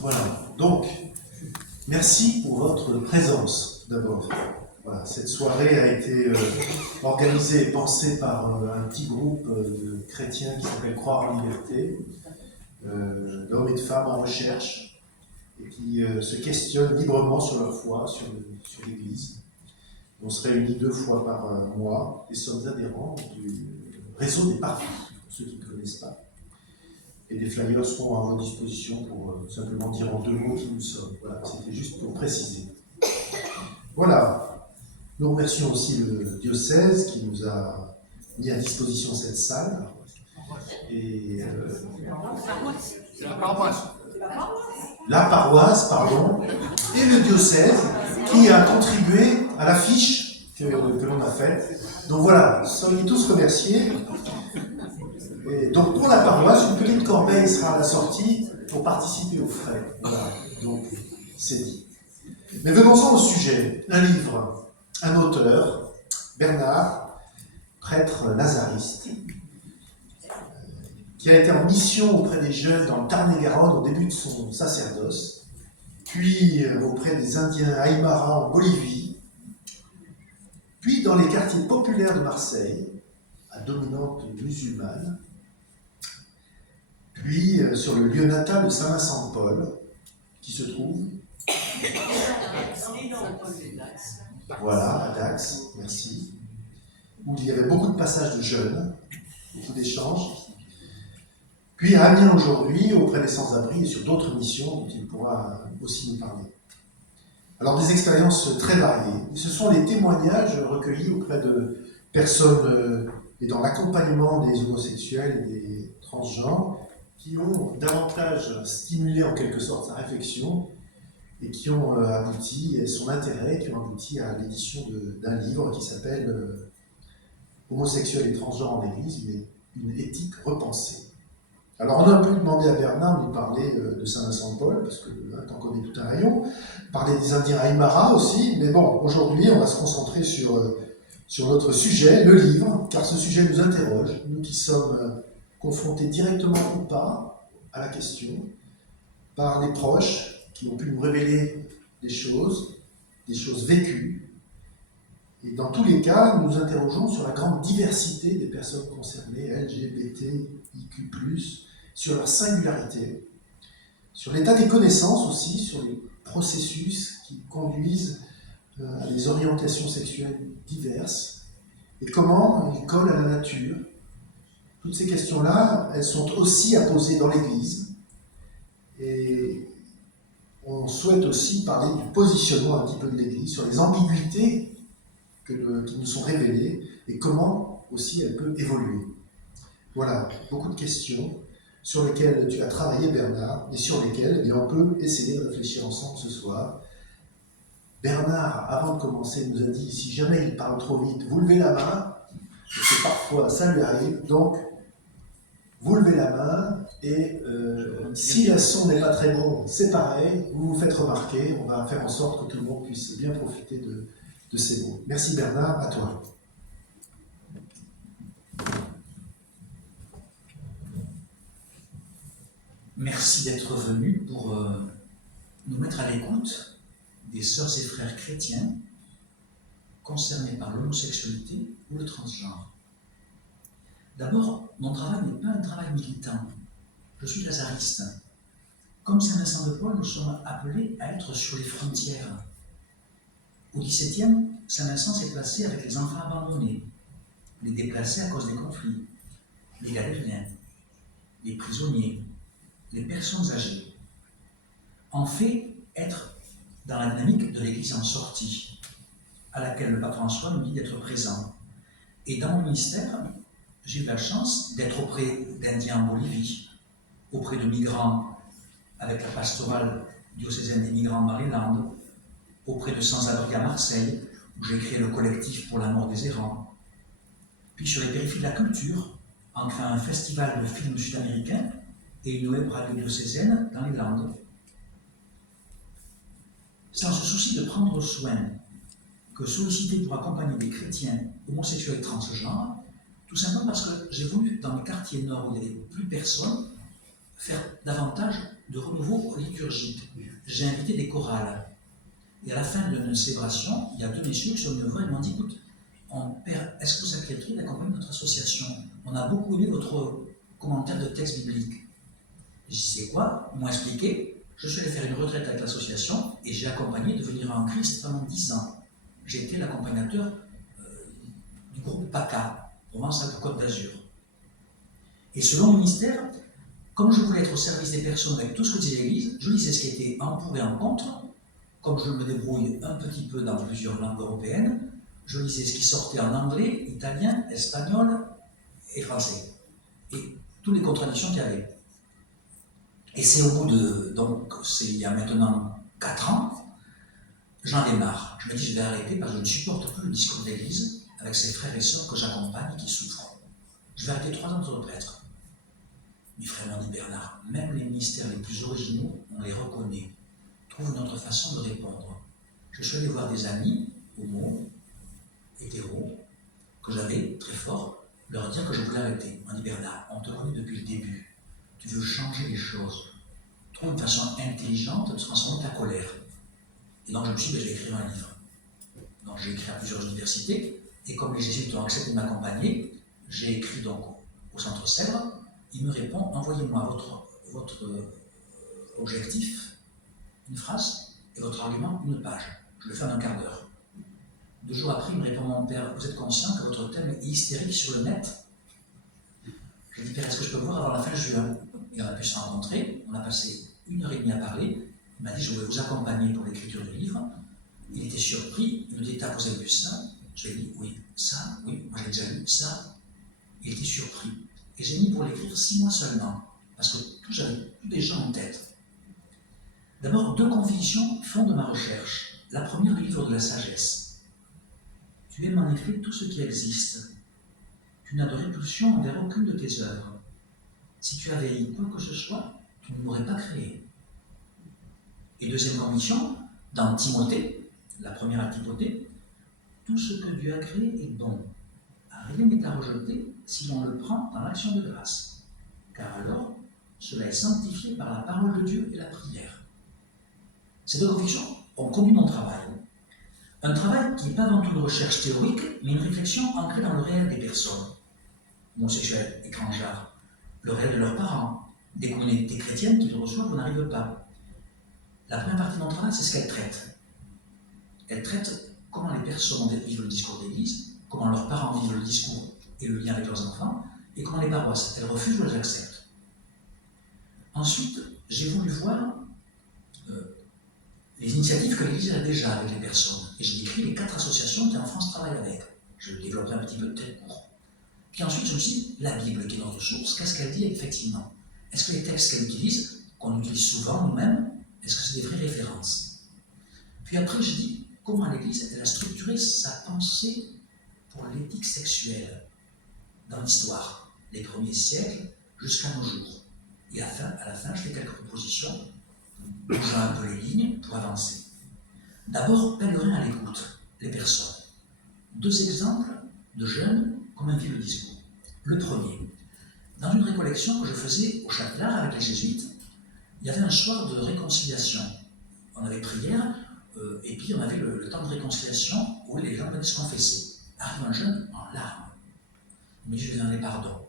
Voilà, donc, merci pour votre présence d'abord. Voilà, cette soirée a été organisée et pensée par un petit groupe de chrétiens qui s'appelle Croire en liberté, d'hommes et de femmes en recherche, et qui se questionnent librement sur leur foi, sur l'Église. On se réunit 2 fois par mois et sommes adhérents du réseau des parvis, pour ceux qui ne connaissent pas. Et des flyers seront à votre disposition pour simplement dire en 2 mots qui nous sommes. Voilà, c'était juste pour préciser. Voilà. Nous remercions aussi le diocèse qui nous a mis à disposition cette salle. Et la paroisse, pardon, et le diocèse qui a contribué à l'affiche que l'on a faite. Donc voilà, soyez tous remerciés. Et donc pour la paroisse, une petite corbeille sera à la sortie pour participer aux frais. Voilà, donc c'est dit. Mais venons-en au sujet. Un livre, un auteur, Bernard, prêtre lazariste, qui a été en mission auprès des jeunes dans le Tarn-et-Garonne au début de son sacerdoce, puis auprès des Indiens Aymara en Bolivie, puis dans les quartiers populaires de Marseille, à dominante musulmane, puis sur le lieu natal de Saint-Vincent-de-Paul, qui se trouve voilà, à Dax, merci, où il y avait beaucoup de passages de jeunes, beaucoup d'échanges, puis à Amiens aujourd'hui, auprès des sans-abri et sur d'autres missions dont il pourra aussi nous parler. Alors des expériences très variées. Ce sont les témoignages recueillis auprès de personnes et dans l'accompagnement des homosexuels et des transgenres qui ont davantage stimulé en quelque sorte sa réflexion et qui ont abouti, et son intérêt, qui ont abouti à l'édition d'un livre qui s'appelle Homosexuels et transgenres en Église, une éthique repensée. Alors on a un peu demandé à Bernard de nous parler de Saint-Vincent-de-Paul, parce que t'en connais tout un rayon, parler des Indiens Aymara aussi, mais bon, aujourd'hui on va se concentrer sur notre sujet, le livre, car ce sujet nous interroge, nous qui sommes confrontés directement ou pas à la question, par les proches qui ont pu nous révéler des choses vécues. Et dans tous les cas, nous interrogeons sur la grande diversité des personnes concernées, LGBTIQ+, sur leur singularité, sur l'état des connaissances aussi, sur les processus qui conduisent à des orientations sexuelles diverses, et comment ils collent à la nature. Toutes ces questions-là, elles sont aussi à poser dans l'Église, et on souhaite aussi parler du positionnement un petit peu de l'Église, sur les ambiguïtés qui nous sont révélées, et comment aussi elle peut évoluer. Voilà, beaucoup de questions sur lesquelles tu as travaillé, Bernard, et sur lesquelles on peut essayer de réfléchir ensemble ce soir. Bernard, avant de commencer, nous a dit, si jamais il parle trop vite, vous levez la main, parce que parfois ça lui arrive, donc vous levez la main, et si le son n'est pas très bon, c'est pareil, vous vous faites remarquer, on va faire en sorte que tout le monde puisse bien profiter de ces mots. Merci Bernard, à toi. Merci d'être venu pour nous mettre à l'écoute des sœurs et frères chrétiens concernés par l'homosexualité ou le transgenre. D'abord, mon travail n'est pas un travail militant. Je suis lazariste. Comme Saint-Vincent-de-Paul, nous sommes appelés à être sur les frontières. Au XVIIe, Saint-Vincent s'est placé avec les enfants abandonnés, les déplacés à cause des conflits, les galériens, les prisonniers, les personnes âgées. En fait, être dans la dynamique de l'Église en sortie, à laquelle le pape François nous dit d'être présent. Et dans mon ministère, j'ai eu la chance d'être auprès d'Indiens en Bolivie, auprès de migrants avec la pastorale diocésaine des migrants Maryland, auprès de sans-abri à Marseille, où j'ai créé le collectif pour la mort des errants, puis sur les périphéries de la culture, en créant un festival de films sud-américains et une web radio diocésaine dans les Landes. C'est dans ce souci de prendre soin que sollicité pour accompagner des chrétiens homosexuels et transgenres, tout simplement parce que j'ai voulu, dans le quartier nord où il n'y avait plus personne, faire davantage de renouveau liturgique. J'ai invité des chorales. Et à la fin d'une célébration, il y a deux messieurs qui sont venus me voir et m'ont dit, écoute, est-ce que vous accepteriez d'accompagner notre association? On a beaucoup aimé votre commentaire de texte biblique. J'ai dit, c'est quoi? Ils m'ont expliqué. Je suis allé faire une retraite avec l'association et j'ai accompagné Devenir en Christ pendant 10 ans. J'ai été l'accompagnateur du groupe PACA, Provence-Alpes-Côte d'Azur. Et selon le ministère, comme je voulais être au service des personnes avec tout ce que disait l'Église, je lisais ce qui était en pour et en contre. Comme je me débrouille un petit peu dans plusieurs langues européennes, je lisais ce qui sortait en anglais, italien, espagnol et français. Et toutes les contradictions qu'il y avait. Et c'est au bout de, donc c'est il y a maintenant 4 ans, j'en ai marre. Je me dis, je vais arrêter parce que je ne supporte plus le discours de l'Église avec ses frères et sœurs que j'accompagne et qui souffrent. Je vais arrêter 3 ans de prêtre. Mes frères m'ont dit, Bernard, même les ministères les plus originaux, on les reconnaît. Trouve une autre façon de répondre. Je suis allé voir des amis, homo, hétéros, que j'avais très fort, leur dire que je voulais arrêter. On dit, Bernard, on te connaît depuis le début. Tu veux changer les choses. Trouve une façon intelligente de transformer ta colère. Et donc je me suis dit, je vais écrire un livre. Donc j'ai écrit à plusieurs universités, et comme les jésuites ont accepté de m'accompagner, j'ai écrit donc au Centre Sèvres. Il me répond, envoyez-moi votre objectif, une phrase, et votre argument, une page. Je le fais en un quart d'heure. 2 jours après, il me répond, mon père, vous êtes conscient que votre thème est hystérique sur le net? Je lui dis, père, est-ce que je peux voir avant la fin juin? Et on a pu se rencontrer, on a passé 1h30 à parler. Il m'a dit, je vais vous accompagner pour l'écriture du livre. Il était surpris, il me dit, vous avez vu ça? Je lui ai dit, oui, ça, oui, moi j'ai déjà lu ça. Il était surpris. Et j'ai mis pour l'écrire 6 mois seulement, parce que j'avais tout déjà en tête. D'abord, 2 convictions fondent ma recherche. La première, le livre de la sagesse. Tu aimes en effet tout ce qui existe. Tu n'as de répulsion envers aucune de tes œuvres. Si tu avais eu quoi que ce soit, tu ne m'aurais pas créé. Et deuxième conviction, dans Timothée, la première à Timothée, tout ce que Dieu a créé est bon. Rien n'est à rejeter si l'on le prend dans l'action de grâce. Car alors, cela est sanctifié par la parole de Dieu et la prière. Ces 2 convictions ont conduit mon travail. Un travail qui n'est pas avant tout une recherche théorique, mais une réflexion ancrée dans le réel des personnes. Homosexuels, étrangers, le réel de leurs parents, des communautés chrétiennes qui le reçoivent ou n'arrivent pas. La première partie de mon travail, c'est ce qu'elle traite. Elle traite comment les personnes vivent le discours d'église, comment leurs parents vivent le discours et le lien avec leurs enfants, et comment les paroisses, elles refusent ou elles acceptent. Ensuite, j'ai voulu voir les initiatives que l'Église a déjà avec les personnes. Et j'ai décrit les 4 associations qui en France travaillent avec. Je le développerai un petit peu de tel cours. Puis ensuite, je me suis dit, la Bible qui est notre source, qu'est-ce qu'elle dit effectivement? Est-ce que les textes qu'elle utilise, qu'on utilise souvent nous-mêmes, est-ce que c'est des vraies références? Puis après, je dis, comment l'Église elle a structuré sa pensée pour l'éthique sexuelle dans l'histoire, les premiers siècles jusqu'à nos jours. Et à la fin, je fais quelques propositions, bougeant un peu les lignes pour avancer. D'abord, pèlerin à l'écoute, les personnes. 2 exemples de jeunes comme un le discours. Le premier, dans une récollection que je faisais au Châtelard avec les jésuites, il y avait un soir de réconciliation. On avait prière, et puis on avait le temps de réconciliation où les gens venaient se confesser. Arrive un jeune en larmes. Mais je lui demandais pardon.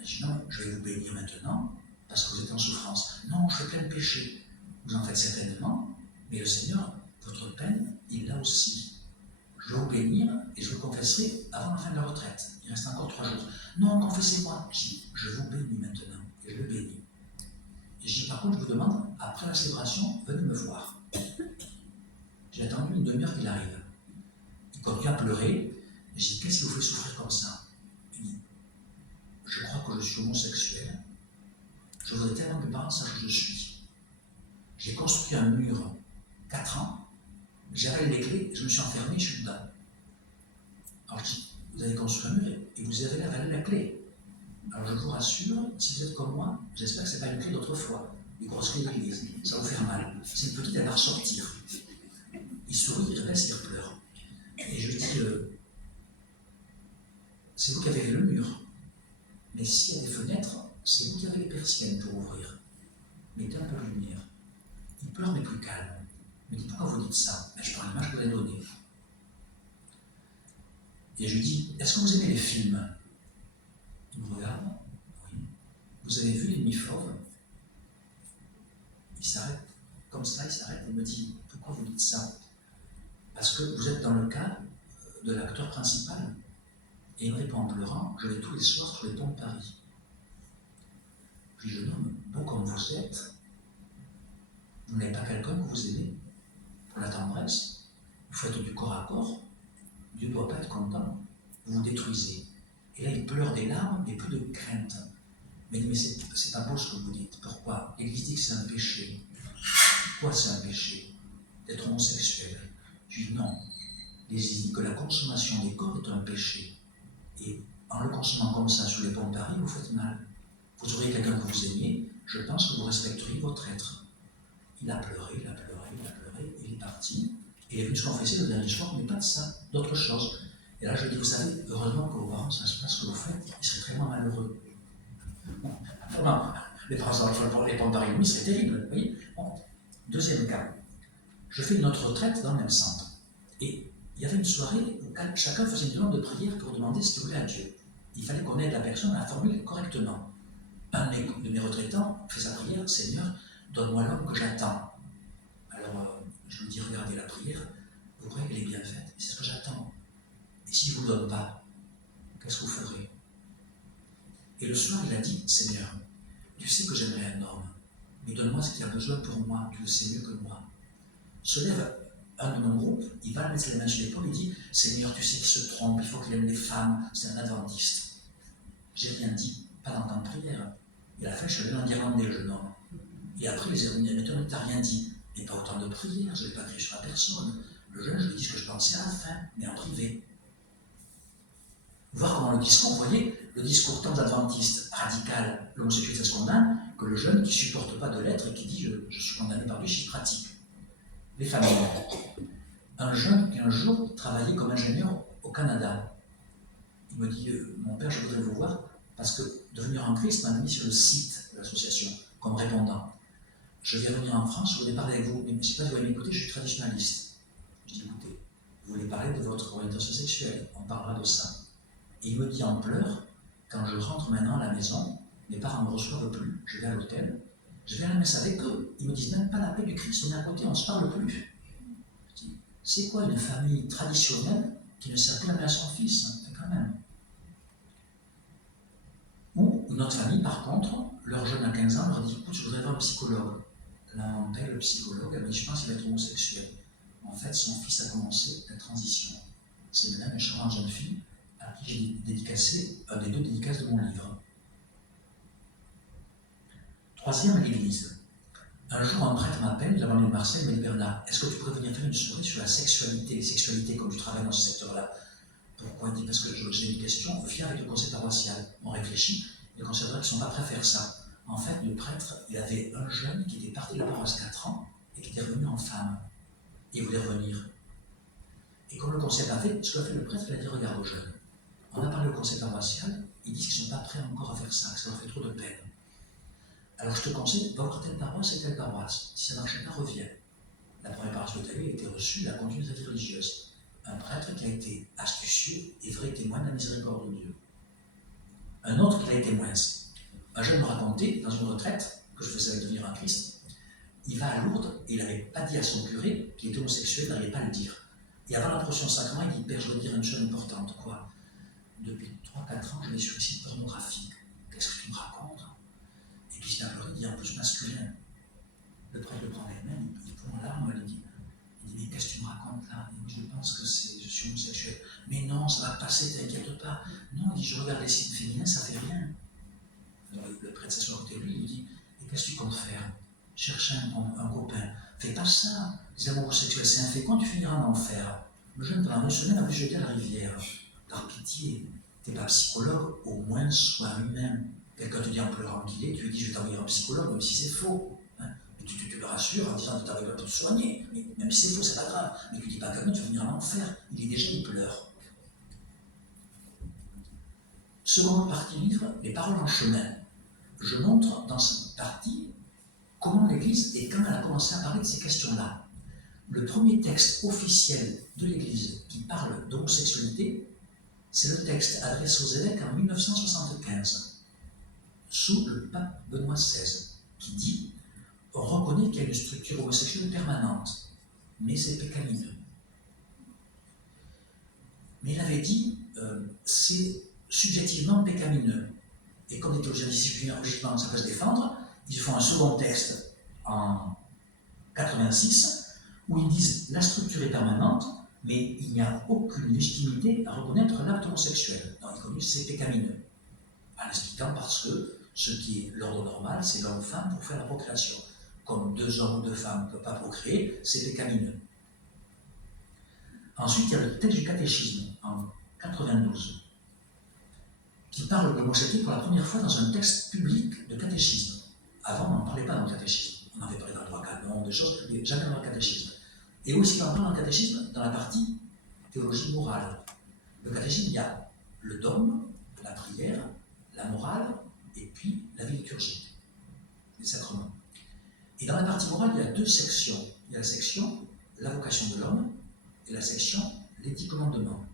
Il dit non, je vais vous bénir maintenant parce que vous êtes en souffrance. Non, je fais plein de péchés. Vous en faites certainement, mais le Seigneur, votre peine, il l'a aussi. Je vais vous bénir et je vous confesserai avant la fin de la retraite. Il reste encore 3 jours. Non, confessez-moi. Je dis, je vous bénis maintenant. Et je le bénis. Et je dis, par contre, je vous demande, après la célébration, venez me voir. J'ai attendu une demi-heure qu'il arrive. Il continue à pleurer. Et je dis, qu'est-ce qui vous fait souffrir comme ça? Il dit, je crois que je suis homosexuel. Je voudrais tellement que mes parents sachent que je suis. J'ai construit un mur 4 ans. J'avais les clés, je me suis enfermé, je suis dedans. Alors je dis, vous avez construit un mur et vous avez avalé la clé. Alors je vous rassure, si vous êtes comme moi, j'espère que ce n'est pas une clé d'autrefois, une grosse clé d'église, ça va vous faire mal. C'est une petite, elle va ressortir. Il sourit, il répète, il pleure. Et je dis, c'est vous qui avez fait le mur. Mais s'il y a des fenêtres, c'est vous qui avez les persiennes pour ouvrir. mettez un peu de lumière. Il pleure, mais plus calme. Il me dit, pourquoi vous dites ça? Ben, je prends l'image que vous avez donnée. Et je lui dis, est-ce que vous aimez les films? Il me regarde, oui. Vous avez vu L'ennemi fauve? Il s'arrête, comme ça, il s'arrête et me dit, pourquoi vous dites ça? Parce que vous êtes dans le cas de l'acteur principal. Et il me répond en pleurant, je vais tous les soirs sur les ponts de Paris. Je lui dis, jeune homme, beau comme vous êtes, vous n'avez pas quelqu'un que vous aimez pour la tendresse, vous faites du corps à corps, Dieu ne doit pas être content, vous vous détruisez. Et là, il pleure des larmes, mais plus de crainte. Mais il dit, mais c'est pas beau ce que vous dites. Pourquoi? L'Église dit que c'est un péché. Pourquoi c'est un péché? D'être homosexuel. Je dis non. L'Église dit que la consommation des corps est un péché. Et en le consommant comme ça sur les ponts de Paris, vous faites mal. Vous auriez quelqu'un que vous aimiez, je pense que vous respecteriez votre être. Il a pleuré, il a pleuré, il a pleuré, il est parti. Et il est venu se confesser le dernier soir, mais pas de ça, d'autre chose. Et là, je lui dis, vous savez, heureusement que vos parents sachent pas ce que vous faites, ils seraient très malheureux. Bon, vraiment, les transports sur les ponts de Paris, oui, c'est terrible, vous voyez. Bon. Deuxième cas, je fais une autre retraite dans le même centre. Et il y avait une soirée où chacun faisait une demande de prière pour demander ce qu'il voulait à Dieu. Il fallait qu'on aide la personne à la formuler correctement. Un de mes retraitants fait sa prière, Seigneur, donne-moi l'homme que j'attends. Alors, je lui dis, regardez la prière, vous croyez qu'elle est bien faite, c'est ce que j'attends. Et si je ne vous le donne pas, qu'est-ce que vous ferez? Et le soir, il a dit, Seigneur, tu sais que j'aimerais un homme, mais donne-moi ce qu'il a besoin pour moi, tu le sais mieux que moi. Se lève un de mon groupe, il va mettre les mains sur l'épaule, il dit, Seigneur, tu sais qu'il se trompe, il faut qu'il aime les femmes, c'est un adventiste. J'ai rien dit, pas dans temps de prière. Et à la fin, je suis allé en irlandais, le jeune homme. Et après, les animateurs ne t'ont rien dit. Mais pas autant de prières, je n'ai pas crié sur la personne. Le jeune, je lui dis ce que je pensais à la fin, mais en privé. Voir comment le discours, vous voyez, le discours tant adventiste, radical, l'homosexualité se condamne, que le jeune qui ne supporte pas de l'être et qui dit je suis condamné par Dieu, je suis pratique. Les familles. Un jeune qui un jour travaillait comme ingénieur au Canada. Il me dit mon père, je voudrais vous voir parce que devenir en Christ m'a mis sur le site de l'association comme répondant. Je vais revenir en France, je voulais parler avec vous, mais je ne sais pas si vous allez m'écouter, je suis traditionnaliste. Je dis écoutez, vous voulez parler de votre orientation sexuelle, on parlera de ça. Et il me dit en pleurs, quand je rentre maintenant à la maison, mes parents ne me reçoivent plus, je vais à l'hôtel, je vais à la messe avec eux, ils me disent même pas la paix du Christ, on est à côté, on ne se parle plus. Je dis, c'est quoi une famille traditionnelle qui ne sert plus jamais à son fils, hein, quand même. Ou une autre famille, par contre, leur jeune à 15 ans leur dit, écoute, je voudrais voir un psychologue. Là, on paye le psychologue, elle me dit, je pense qu'il va être homosexuel. En fait, son fils a commencé la transition. C'est maintenant une charmante jeune fille à qui j'ai dédicacé un des 2 dédicaces de mon livre. Troisième, l'Église. Un jour, un prêtre m'appelle de la banlieue de Marseille, me dit Bernard, est-ce que tu pourrais venir faire une soirée sur la sexualité, les sexualités, comme tu travailles dans ce secteur-là? Pourquoi? Il dit parce que j'ai une question, viens avec le conseil paroissial. On réfléchit, les conseillers paroissiaux ne sont pas prêts à faire ça. En fait, le prêtre, il avait un jeune qui était parti de la paroisse 4 ans et qui était revenu en femme. Et il voulait revenir. Et comme le conseil a fait, ce qu'a fait le prêtre, il a dit regarde aux jeunes. On a parlé au conseil paroissial, ils disent qu'ils ne sont pas prêts encore à faire ça, que ça leur fait trop de peine. Alors je te conseille, va voir telle paroisse et telle paroisse. Si ça ne marche pas, reviens. La première paroisse que tu as eue a été reçue, la continué sa vie religieuse. Un prêtre qui a été astucieux et vrai témoin de la miséricorde de Dieu. Un autre qui l'a été moins. Un jeune me racontait, dans une retraite que je faisais avec devenir un Christ, il va à Lourdes et il n'avait pas dit à son curé qu'il était homosexuel, il n'arrivait pas à le dire. Et avant la procession sacrement, il dit Père, je veux dire une chose importante. Quoi? Depuis 3-4 ans, j'ai des suicides pornographiques. Qu'est-ce que tu me racontes? Et puis il a pleuré, il dit en plus masculin. Le prêtre le prend les mains, il prend en larmes, il dit mais qu'est-ce que tu me racontes là? Il dit, je pense que je suis homosexuel. Mais non, ça va passer, t'inquiète pas. Non, il dit, je regarde les signes féminins, ça fait rien. Alors le prêtre s'assoit à côté de lui, il dit, et qu'est-ce que tu comptes faire? Cherche un copain. Fais pas ça. Les amours homosexuels, c'est infécond, tu finiras en enfer. Le jeune, pendant 1 semaine, a pu jeter à la rivière. Par pitié, t'es pas psychologue, au moins sois humain. Quelqu'un te dit en pleurant qu'il est, tu lui dis, je vais t'envoyer un psychologue, même si c'est faux. Et tu le rassures en disant que tu arrives à te soigner. Mais même si c'est faux, c'est pas grave. Mais tu dis pas à quelqu'un, tu vas venir en enfer. Il est déjà, il pleure. Seconde partie livre, les paroles en chemin. Je montre dans cette partie comment l'Église, et quand elle a commencé à parler de ces questions-là, le premier texte officiel de l'Église qui parle d'homosexualité, c'est le texte adressé aux évêques en 1975, sous le pape Benoît XVI, qui dit « On reconnaît qu'il y a une structure homosexuelle permanente, mais c'est pécamineux. » Mais il avait dit c'est subjectivement pécamineux. Et comme les théologiens disciplinaires, logiquement, ça peut se défendre, ils font un second texte en 86 où ils disent la structure est permanente, mais il n'y a aucune légitimité à reconnaître l'acte homosexuel. Donc ils disent c'est pécamineux. En expliquant parce que ce qui est l'ordre normal, c'est l'homme-femme pour faire la procréation. Comme 2 hommes ou 2 femmes ne peuvent pas procréer, c'est pécamineux. Ensuite, il y a le texte du catéchisme, en 92, qui parle de l'homosexualité pour la première fois dans un texte public de catéchisme. Avant, on n'en parlait pas dans le catéchisme. On avait parlé dans le droit canon, des choses, mais jamais dans le catéchisme. Et aussi, on en parle dans le catéchisme, dans la partie théologie morale. Le catéchisme, il y a le dogme, la prière, la morale, et puis la vie liturgique, les sacrements. Et dans la partie morale, il y a 2 sections. Il y a la section la vocation de l'homme et la section les 10 commandements.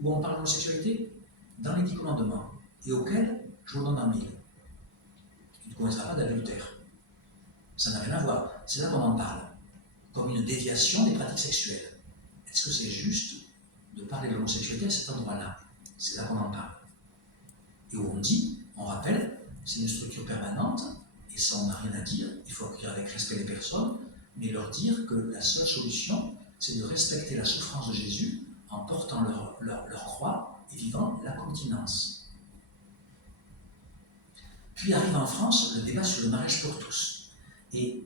Où on parle d'homosexualité? Dans les 10 commandements, et auquel je vous donne un mille. Tu ne commettras pas d'adultère. Ça n'a rien à voir. C'est là qu'on en parle, comme une déviation des pratiques sexuelles. Est-ce que c'est juste de parler de l'homosexualité à cet endroit-là? C'est là qu'on en parle. Et où on dit, on rappelle, c'est une structure permanente, et ça on n'a rien à dire, il faut accueillir avec respect les personnes, mais leur dire que la seule solution, c'est de respecter la souffrance de Jésus en portant leur croix et vivant la continence. Puis arrive en France le débat sur le mariage pour tous. Et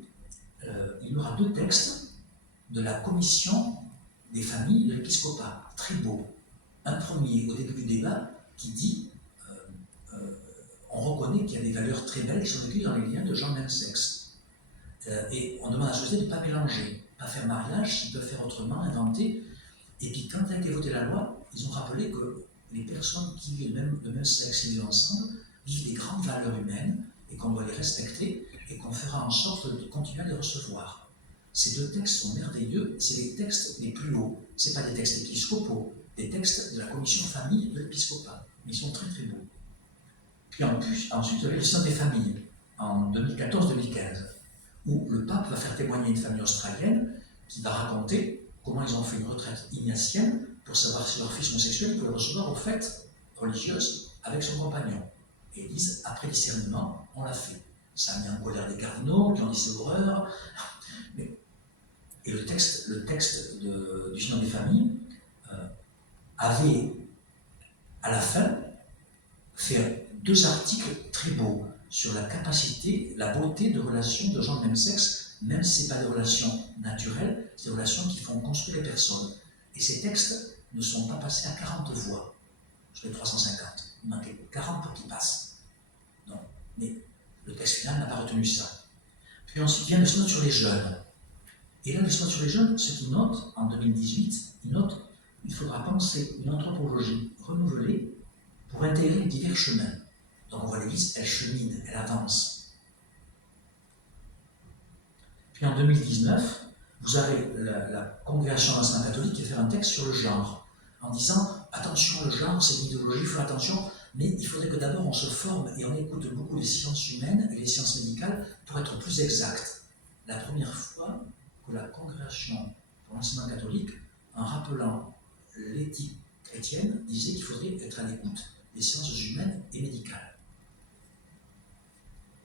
il y aura 2 textes de la commission des familles de l'épiscopat, très beau. Un premier, au début du débat, qui dit on reconnaît qu'il y a des valeurs très belles qui sont vécues dans les liens de gens de même sexe. Et on demande à la société de ne pas mélanger, pas faire mariage, s'ils peuvent faire autrement, inventer. Et puis quand a été votée la loi, ils ont rappelé que les personnes qui vivent de même sexe et vivent ensemble vivent des grandes valeurs humaines et qu'on doit les respecter et qu'on fera en sorte de continuer à les recevoir. Ces 2 textes sont merveilleux, c'est les textes les plus hauts. Ce ne sont pas des textes épiscopaux, des textes de la commission famille de l'épiscopat, mais ils sont très très beaux. Puis ensuite, il y avait le Synode des familles, en 2014-2015, où le pape va faire témoigner une famille australienne qui va raconter comment ils ont fait une retraite ignatienne pour savoir si leur fils homosexuel pouvait le recevoir aux fêtes religieuses avec son compagnon. Et ils disent, après discernement, on l'a fait. Ça a mis en colère des cardinaux qui ont dit c'est horreur. Et le texte du Synode des familles avait, à la fin, fait 2 articles très beaux sur la capacité, la beauté de relations de gens de même sexe, même si ce n'est pas des relations naturelles, c'est des relations qui font construire les personnes. Et ces textes ne sont pas passés à 40 voix sur les 350. Il manquait 40 pour qu'ils passent. Non. Mais le texte final n'a pas retenu ça. Puis ensuite vient le synode sur les jeunes. Et là, le synode sur les jeunes, ce qu'il note, en 2018, il faudra penser une anthropologie renouvelée pour intégrer les divers chemins. Donc on voit l'Église, elle chemine, elle avance. Puis en 2019, vous avez la Congrégation nationale catholique qui fait un texte sur le genre, en disant attention, le genre c'est une idéologie, il faut faire attention, mais il faudrait que d'abord on se forme et on écoute beaucoup les sciences humaines et les sciences médicales pour être plus exact. La première fois que la Congrégation pour l'enseignement catholique, en rappelant l'éthique chrétienne, disait qu'il faudrait être à l'écoute des sciences humaines et médicales.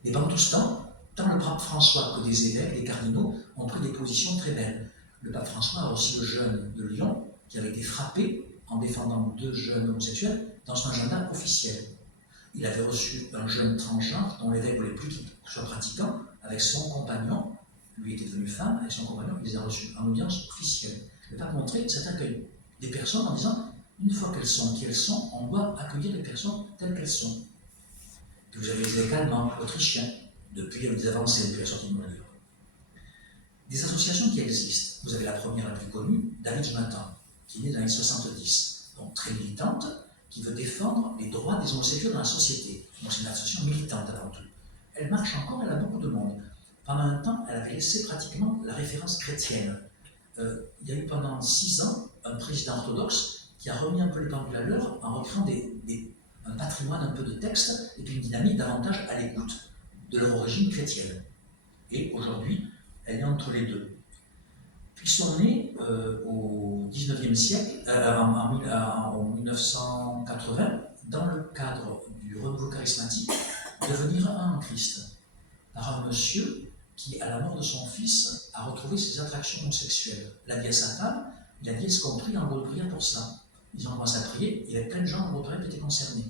Et pendant tout ce temps, tant le pape François que des évêques, des cardinaux, ont pris des positions très belles. Le pape François a aussi le jeune de Lyon, qui avait été frappé en défendant 2 jeunes homosexuels dans son agenda officiel. Il avait reçu un jeune transgenre dont l'évêque ne voulait plus qu'il soit pratiquant, avec son compagnon, lui était devenu femme, avec son compagnon, il les a reçus en audience officielle. Le pape montrait cet accueil des personnes en disant, une fois qu'elles sont qui elles sont, on doit accueillir les personnes telles qu'elles sont. Vous avez les évêques allemands, autrichiens, depuis des avancées depuis la sortie de mon livre. Des associations qui existent. Vous avez la première la plus connue, David Jonathan, qui est née dans les années 70, donc très militante, qui veut défendre les droits des homosexuels dans la société. Donc c'est une association militante avant tout. elle marche encore, elle a beaucoup de monde. Pendant un temps, elle avait laissé pratiquement la référence chrétienne. Il y a eu pendant 6 ans un président orthodoxe qui a remis un peu les pendules à l'heure en recréant un patrimoine un peu de textes et puis une dynamique davantage à l'écoute de leur origine chrétienne. Et aujourd'hui, elle est entre les deux. Puis ils sont nés au 19e siècle, en 1980, dans le cadre du renouveau charismatique, devenir un en Christ, par un monsieur qui, à la mort de son fils, a retrouvé ses attractions homosexuelles. L'a dit à sa femme, il a dit, est-ce qu'on prie en groupe de prière pour ça? Ils ont commencé à prier, il y avait plein de gens en groupe de prière qui étaient concernés.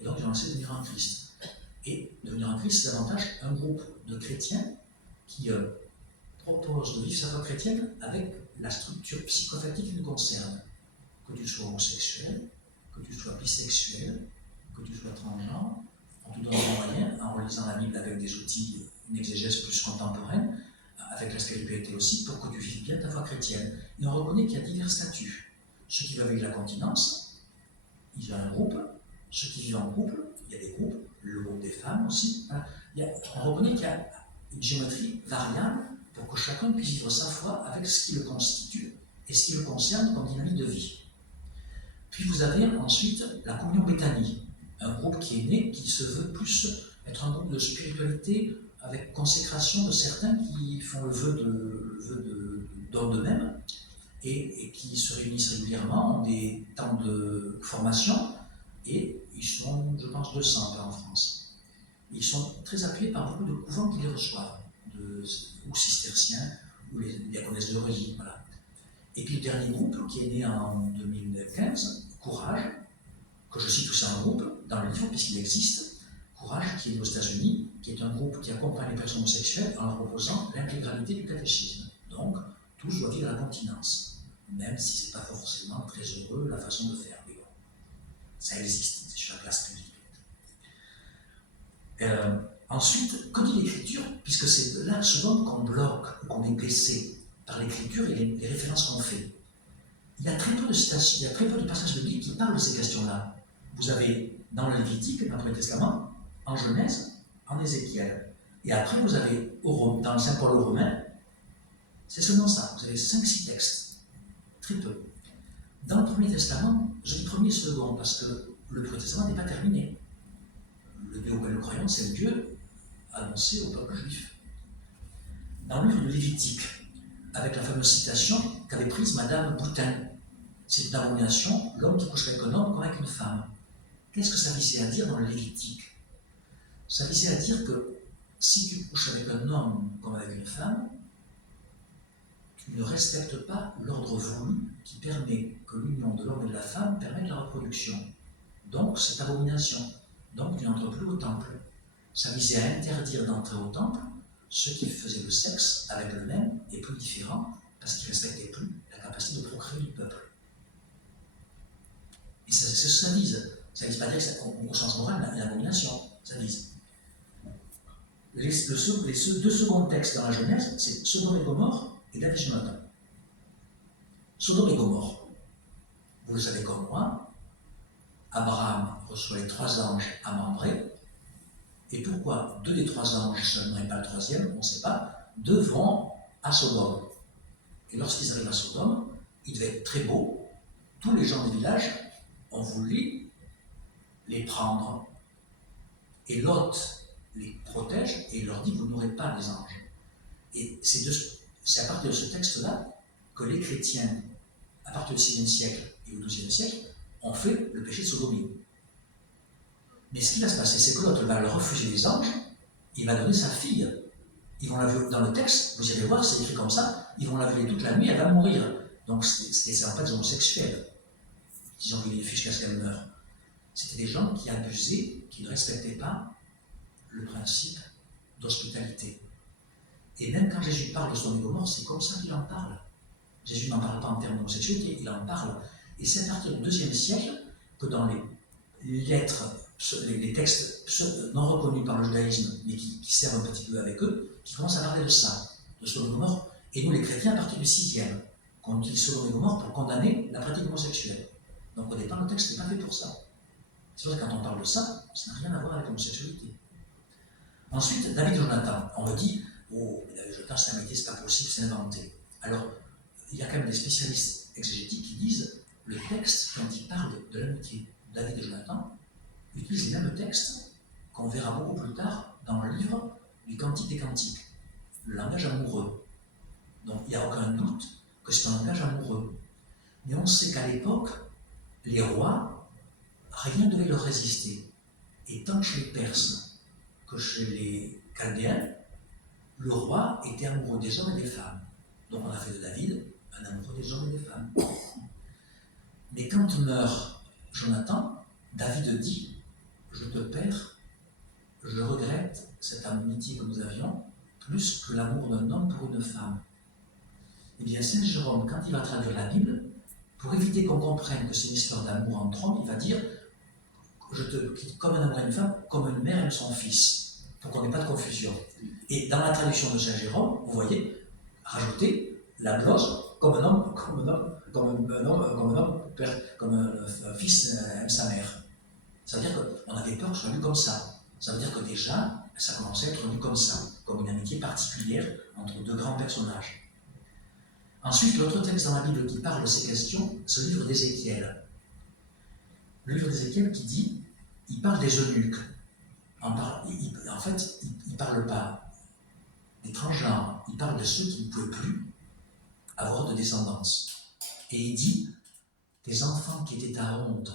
Et donc ils ont lancé devenir un Christ. Et devenir un Christ, c'est davantage un groupe de chrétiens qui propose de vivre sa foi chrétienne avec la structure psychopathique qui nous concerne. Que tu sois homosexuel, que tu sois bisexuel, que tu sois transgenre, on te donne des moyens, en relisant la Bible avec des outils, une exégèse plus contemporaine, avec la spiritualité aussi, pour que tu vives bien ta foi chrétienne. Et on reconnaît qu'il y a divers statuts. Ceux qui vivent avec la continence, ils ont un groupe. Ceux qui vivent en couple, il y a des groupes, le groupe des femmes aussi. Voilà. On reconnaît qu'il y a une géométrie variable pour que chacun puisse vivre sa foi avec ce qui le constitue et ce qui le concerne comme dynamique de vie. Puis vous avez ensuite la communion Béthanie, un groupe qui est né, qui se veut plus être un groupe de spiritualité avec consécration de certains qui font le vœu d'ordre d'eux-mêmes et qui se réunissent régulièrement, ont des temps de formation, et ils sont, je pense, 200 en France. Ils sont très appuyés par beaucoup de couvents qui les reçoivent, ou cisterciens, ou les diaconesses de Reuilly, voilà. Et puis le dernier groupe, qui est né en 2015, Courage, que je cite aussi un groupe dans le livre, puisqu'il existe, Courage, qui est né aux États-Unis, qui est un groupe qui accompagne les personnes homosexuelles en leur proposant l'intégralité du catéchisme. Donc, tous doivent vivre la continence, même si ce n'est pas forcément très heureux la façon de faire. Mais bon, ça existe, c'est sur la place publique. Ensuite, que dit l'Écriture? Puisque c'est là souvent qu'on bloque, qu'on est blessé par l'Écriture et les références qu'on fait. Il y a très peu de citations, il y a très peu de passages bibliques qui parlent de ces questions-là. Vous avez dans le Lévitique, dans le Premier Testament, en Genèse, en Ézéchiel. Et après, vous avez dans Saint Paul aux Romains, c'est seulement ça. Vous avez 5-6 textes. Très peu. Dans le Premier Testament, je dis premier et second, parce que le Premier Testament n'est pas terminé. Le Dieu auquel nous croyons, c'est le Dieu annoncé au peuple juif. Dans le livre de Lévitique, avec la fameuse citation qu'avait prise Madame Boutin, c'est une abomination, l'homme qui coucherait avec un homme comme avec une femme. Qu'est-ce que ça visait à dire dans le Lévitique? Ça visait à dire que si tu couches avec un homme comme avec une femme, tu ne respectes pas l'ordre voulu qui permet que l'union de l'homme et de la femme permette la reproduction. Donc, c'est abomination. Donc, tu n'entres plus au temple. Ça visait à interdire d'entrer au temple ceux qui faisaient le sexe avec le même et plus différent, parce qu'ils ne respectaient plus la capacité de procréer du peuple. Et c'est ce que ça vise. Ça ne vise pas à dire qu'au sens moral, une abomination. Ça vise. Les deux seconds textes dans la Genèse, c'est Sodome et Gomorrhe et David et Jonathan. Sodome et Gomorrhe. Vous le savez comme moi, Abraham reçoit les 3 anges à Mambré. Et pourquoi 2 des 3 anges seulement et pas le 3e, on ne sait pas, 2 vont à Sodome. Et lorsqu'ils arrivent à Sodome, il devait être très beau. Tous les gens du village ont voulu les prendre. Et Lot les protège et il leur dit, vous n'aurez pas les anges. Et c'est à partir de ce texte-là que les chrétiens, à partir du 6e siècle et au 12e siècle, ont fait le péché de sodomie. Mais ce qui va se passer, c'est que Lot va leur refuser les anges, il va donner sa fille. Ils vont la violer. Dans le texte, vous irez voir, c'est écrit comme ça, ils vont la violer toute la nuit, elle va mourir. Donc c'est en fait des homosexuels qui ont violé les filles jusqu'à ce qu'elles meurent. C'était des gens qui abusaient, qui ne respectaient pas le principe d'hospitalité. Et même quand Jésus parle de Sodome et Gomorrhe, c'est comme ça qu'il en parle. Jésus n'en parle pas en termes d'homosexualité, il en parle. Et c'est à partir du 2e siècle que dans les lettres, les textes non reconnus par le judaïsme, mais qui servent un petit peu avec eux, qui commencent à parler de ça, de Sodome et Gomorrhe. Et nous, les chrétiens, à partir du 6e, qu'on utilise Sodome et Gomorrhe pour condamner la pratique homosexuelle. Donc au départ, le texte n'est pas fait pour ça. C'est pour ça que quand on parle de ça, ça n'a rien à voir avec l'homosexualité. Ensuite, David et Jonathan. On me dit, oh, mais David et Jonathan, c'est un métier, c'est pas possible, c'est inventé. Alors, il y a quand même des spécialistes exégétiques qui disent, le texte, quand il parle de l'amitié de David et Jonathan, utilise les mêmes textes qu'on verra beaucoup plus tard dans le livre du Cantique des Cantiques, le langage amoureux. Donc, il n'y a aucun doute que c'est un langage amoureux. Mais on sait qu'à l'époque, les rois, rien ne devait leur résister. Et tant chez les Perses que chez les Chaldéens, le roi était amoureux des hommes et des femmes. Donc on a fait de David un amoureux des hommes et des femmes. Mais quand meurt Jonathan, David dit, je te perds, je regrette cette amitié que nous avions, plus que l'amour d'un homme pour une femme. Eh bien, Saint Jérôme, quand il va traduire la Bible, pour éviter qu'on comprenne que c'est une histoire d'amour entre hommes, il va dire, je te quitte comme un amour à une femme, comme une mère aime son fils, pour qu'on n'ait pas de confusion. Et dans la traduction de Saint Jérôme, vous voyez, rajouter la glose comme un homme, comme un fils aime sa mère. Ça veut dire qu'on avait peur que ce soit lu comme ça. Ça veut dire que déjà, ça commençait à être lu comme ça, comme une amitié particulière entre deux grands personnages. Ensuite, l'autre texte dans la Bible qui parle de ces questions, c'est le livre d'Ézéchiel. Le livre d'Ézéchiel qui dit, il parle des eunuques. En fait, il ne parle pas des transgenres, il parle de ceux qui ne pouvaient plus avoir de descendance. Et il dit, des enfants qui étaient à honte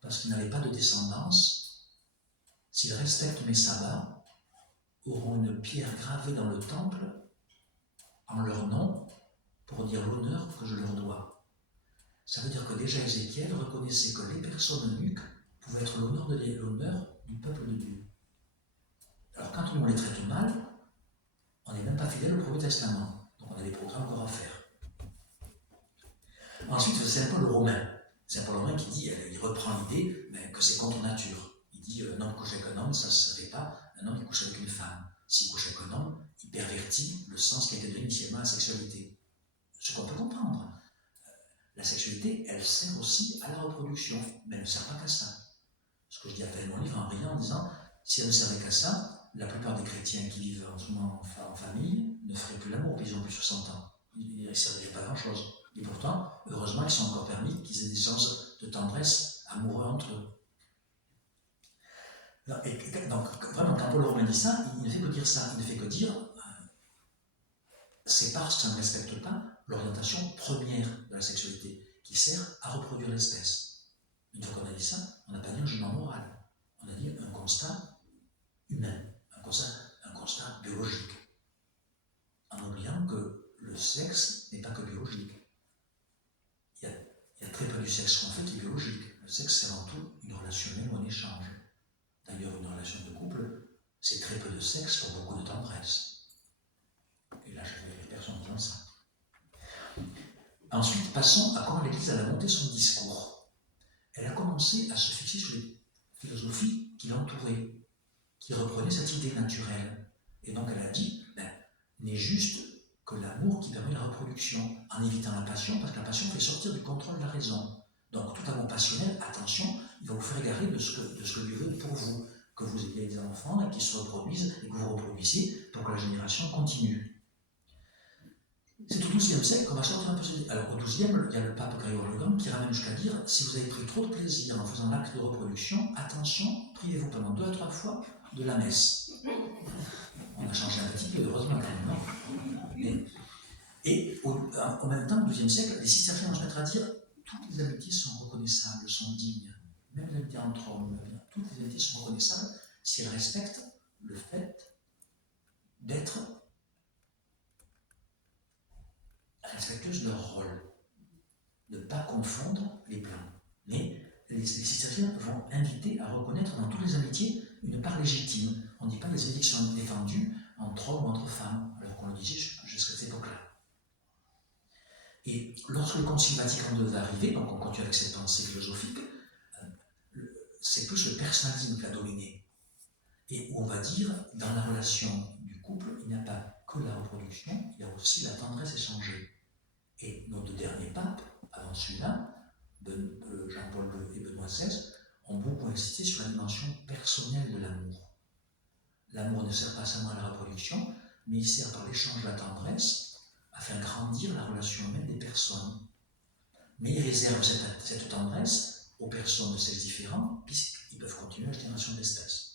parce qu'ils n'avaient pas de descendance, s'ils respectent mes sabbats, auront une pierre gravée dans le temple en leur nom pour dire l'honneur que je leur dois. Ça veut dire que déjà Ézéchiel reconnaissait que les personnes eunuques pouvaient être l'honneur du peuple de Dieu. Alors quand on les traite mal, on n'est même pas fidèle au Premier Testament. Donc on a des programmes encore à faire. Ensuite, c'est Saint Paul Romain. Saint Paul Romain qui dit, il reprend l'idée que c'est contre nature. Il dit, un homme couché avec un homme, ça ne se fait pas. Un homme qui couche avec une femme. S'il couche avec un homme, il pervertit le sens qui a été donné initialement à la sexualité. Ce qu'on peut comprendre. La sexualité, elle sert aussi à la reproduction, mais elle ne sert pas qu'à ça. Ce que je dis à peine mon livre en riant en disant, si elle ne servait qu'à ça, la plupart des chrétiens qui vivent en ce moment en famille ne feraient plus l'amour, puis ils ont plus de 60 ans. Ils ne serviraient pas grand-chose. Et pourtant, heureusement, ils sont encore permis qu'ils aient des sens de tendresse amoureux entre eux. Donc, vraiment, quand Paul Romain dit ça, il ne fait que dire ça. Il ne fait que dire, c'est parce que ça ne respecte pas l'orientation première de la sexualité, qui sert à reproduire l'espèce. Une fois qu'on a dit ça, on n'a pas dit un jugement moral. On a dit un constat humain, un constat biologique. En oubliant que le sexe n'est pas que biologique. Il y a très peu du sexe qu'on fait qui est biologique. Le sexe, c'est avant tout une relation humaine ou un échange. D'ailleurs, une relation de couple, c'est très peu de sexe pour beaucoup de tendresse. Et là, je vois les personnes disant ça. Ensuite, passons à comment l'Église a monté son discours. Elle a commencé à se fixer sur les philosophies qui l'entouraient, qui reprenaient cette idée naturelle. Et donc elle a dit, n'est juste que l'amour qui permet la reproduction, en évitant la passion, parce que la passion fait sortir du contrôle de la raison. Donc tout amour passionnel, attention, il va vous faire égarer de ce que Dieu veut pour vous, que vous ayez des enfants et qu'ils se reproduisent et que vous reproduisiez pour que la génération continue. C'est au XIIe siècle qu'on va sortir un peu ce... Alors au XIIe, il y a le pape Grégoire le Grand qui ramène jusqu'à dire, si vous avez pris trop de plaisir en faisant l'acte de reproduction, attention, privez-vous pendant 2 à 3 fois de la messe. On a changé un petit peu, heureusement quand même. Et en même temps, au XIIe siècle, les cisterciens vont se mettre à dire, toutes les amitiés sont reconnaissables, sont dignes. Même les amitiés entre hommes, toutes les amitiés sont reconnaissables si elles respectent le fait d'être respectueuses de leur rôle, de ne pas confondre les plans. Mais les cisterciens vont inviter à reconnaître dans toutes les amitiés une part légitime. On ne dit pas que les amitiés sont défendues entre hommes ou entre femmes, alors qu'on le disait jusqu'à cette époque-là. Et lorsque le Concile Vatican II va arriver, donc on continue avec cette pensée philosophique, c'est plus le personnalisme qui a dominé. Et où on va dire, dans la relation du couple, il n'y a pas que la reproduction, il y a aussi la tendresse échangée. Et nos 2 derniers papes, avant celui-là, Jean-Paul II et Benoît XVI, ont beaucoup insisté sur la dimension personnelle de l'amour. L'amour ne sert pas seulement à la reproduction, mais il sert par l'échange de la tendresse à faire grandir la relation humaine des personnes. Mais il réserve cette tendresse aux personnes de sexes différents, puisqu'ils peuvent continuer la génération de l'espèce.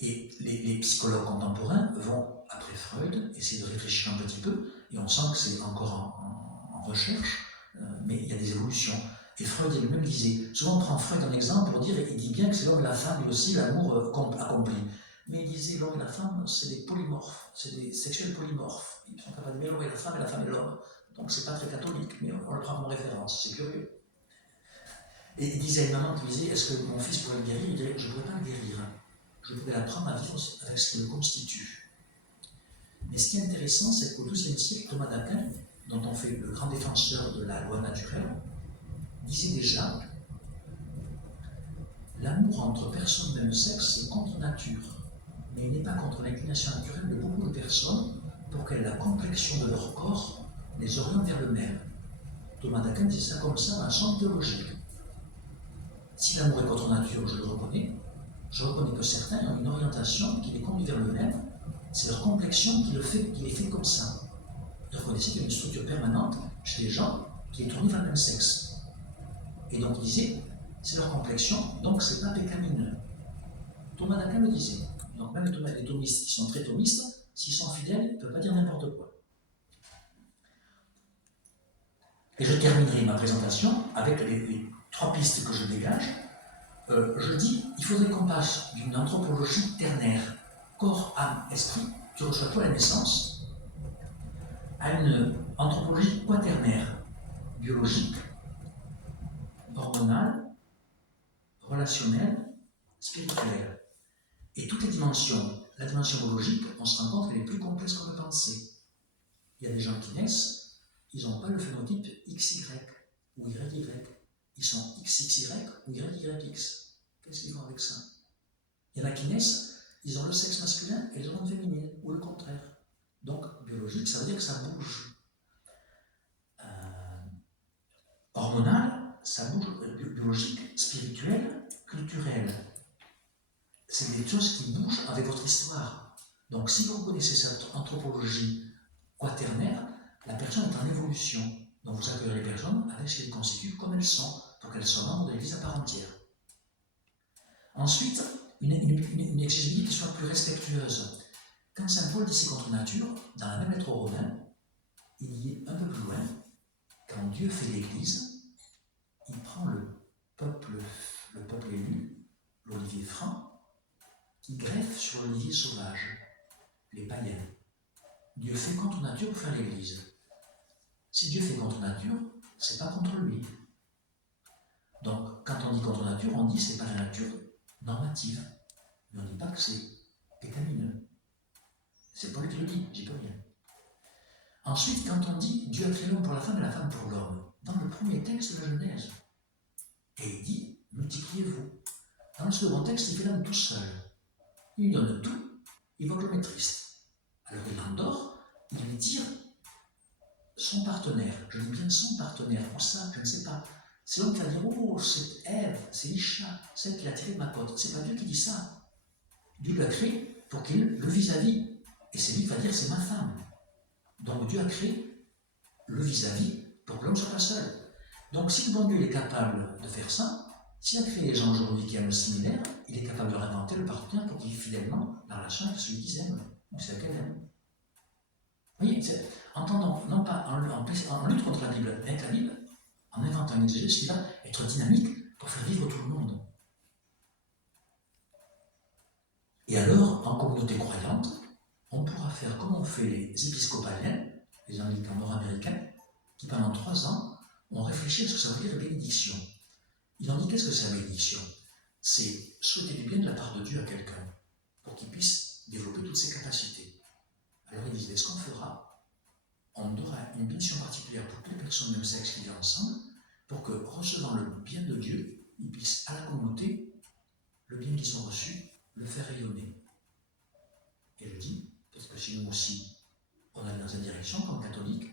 Et les psychologues contemporains vont, après Freud, essayer de réfléchir un petit peu, et on sent que c'est encore en recherche, mais il y a des évolutions. Et Freud lui-même disait, souvent on prend Freud en exemple pour dire, il dit bien que c'est l'homme et la femme, lui aussi, l'amour accompli. Mais il disait, l'homme et la femme, c'est des polymorphes, c'est des sexuels polymorphes. Ils sont capables d'aimer l'homme et la femme et l'homme. Donc c'est pas très catholique, mais on le prend comme référence, c'est curieux. Et il disait à une maman qui lui disait, est-ce que mon fils pourrait le guérir? Il dirait, je ne pourrais pas le guérir. Je pourrais l'apprendre à vivre avec ce qui le constitue. Mais ce qui est intéressant, c'est qu'au XIIe siècle, Thomas d'Aquin, dont on fait le grand défenseur de la loi naturelle, disait déjà l'amour entre personnes de même sexe, c'est contre nature, mais il n'est pas contre l'inclination naturelle de beaucoup de personnes pour que la complexion de leur corps les oriente vers le même. Thomas d'Aquin disait ça comme ça dans un sens théologique. Si l'amour est contre nature, je le reconnais. Je reconnais que certains ont une orientation qui les conduit vers le même, c'est leur complexion qui les fait comme ça. Vous reconnaissez qu'il y a une structure permanente chez les gens qui est tournée vers le même sexe. Et donc il disait, c'est leur complexion, donc c'est pas pécamineux. Thomas d'Aquin le disait. Donc même les thomistes qui sont très thomistes, s'ils sont fidèles, ils ne peuvent pas dire n'importe quoi. Et je terminerai ma présentation avec les 3 pistes que je dégage. Je dis, il faudrait qu'on passe d'une anthropologie ternaire, corps, âme, esprit, tu reçois toi la naissance, à une anthropologie quaternaire, biologique, hormonale, relationnelle, spirituelle. Et toutes les dimensions, la dimension biologique, on se rend compte qu'elle est plus complexe qu'on le pensait. Il y a des gens qui naissent, ils n'ont pas le phénotype XY ou YY. Ils sont XXY ou YYX. Qu'est-ce qu'ils font avec ça? Il y en a qui naissent, ils ont le sexe masculin et les hormones féminines, ou le contraire. Donc, biologique, ça veut dire que ça bouge. Hormonal, ça bouge, biologique, spirituel, culturel. C'est des choses qui bougent avec votre histoire. Donc, si vous connaissez cette anthropologie quaternaire, la personne est en évolution. Donc, vous accueillez les personnes avec ce qu'elles constituent comme elles sont, pour qu'elles soient membres de l'Église à part entière. Ensuite, une exégésie qui soit plus respectueuse. Quand saint Paul dit c'est contre nature, dans la même lettre aux Romains, il y est un peu plus loin. Quand Dieu fait l'Église, il prend le peuple élu, l'olivier franc, qui greffe sur l'olivier sauvage, les païens. Dieu fait contre nature pour faire l'Église. Si Dieu fait contre nature, c'est pas contre lui. Donc, quand on dit contre nature, on dit c'est pas la nature normative. Mais on ne dit pas que c'est pécamineux. C'est Paul qui le dit, j'y peux rien. Ensuite, quand on dit Dieu a créé l'homme pour la femme et la femme pour l'homme, dans le premier texte de la Genèse, et il dit multipliez-vous. Dans le second texte, il fait l'homme tout seul. Il lui donne tout, il voit que l'homme est triste. Alors il l'endort, il lui tire son partenaire. Je dis bien son partenaire, ou ça, je ne sais pas. C'est l'homme qui va dire oh, c'est Ève, c'est Isha, celle qui l'a tiré de ma côte. C'est pas Dieu qui dit ça. Dieu l'a créé pour qu'il le vis-à-vis. Et c'est lui qui va dire c'est ma femme. Donc Dieu a créé le vis-à-vis pour que l'homme soit pas seul. Donc si le bon Dieu il est capable de faire ça, s'il a créé les gens aujourd'hui qui aiment le similaire, il est capable de réinventer le partenaire pour qu'il vive fidèlement la relation avec celui qu'ils aiment, ou celle qu'elle aime. Vous voyez, entendons, non pas en lutte contre la Bible, mais avec la Bible, en inventant une exégèse qui va être dynamique pour faire vivre tout le monde. Et alors, en communauté croyante, on pourra faire comme on fait les épiscopaliens, les anglicans nord-américains, qui pendant 3 ans ont réfléchi à ce que ça veut dire bénédiction. Ils ont dit qu'est-ce que c'est la bénédiction? C'est souhaiter du bien de la part de Dieu à quelqu'un, pour qu'il puisse développer toutes ses capacités. Alors ils disent, ce qu'on fera, on aura une bénédiction particulière pour toutes les personnes de même sexe qui vivent ensemble, pour que, recevant le bien de Dieu, ils puissent à la communauté, le bien qu'ils ont reçu, le faire rayonner. Et je dis, parce que chez nous aussi, on allait dans cette direction comme catholiques,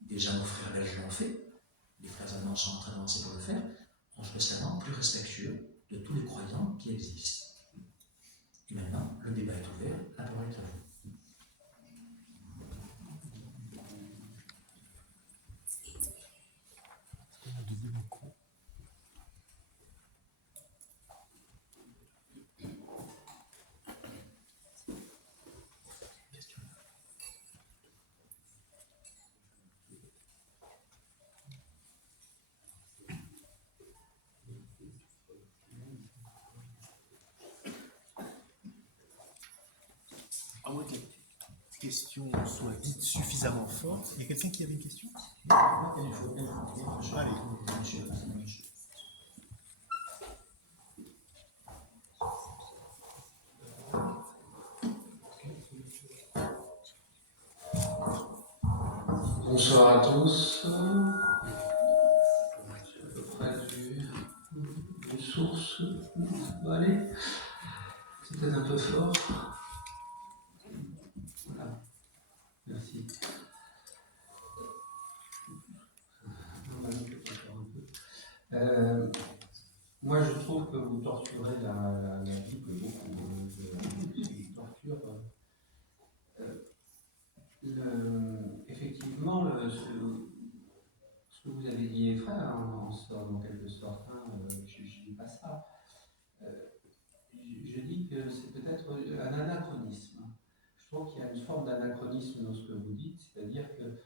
déjà nos frères belges l'ont fait, les frères allemands sont en train d'avancer pour le faire, on se laisse vraiment plus respectueux de tous les croyants qui existent. Et maintenant, le débat est ouvert, la parole est à vous. À moins que les questions soient dites suffisamment fortes. Il y a quelqu'un qui avait une question? Allez. Bonsoir à tous. Je suis à peu près d'une source. Ça va aller. C'est peut-être un peu fort. Voilà. Merci. Normalement, je peux faire un peu. Moi, je trouve que vous torturez la Bible beaucoup. Je torture. Effectivement, ce que vous avez dit, frère, en quelque sorte, je ne dis pas ça. Je dis que c'est peut-être un anachronisme. Je trouve qu'il y a une forme d'anachronisme dans ce que vous dites, c'est-à-dire que,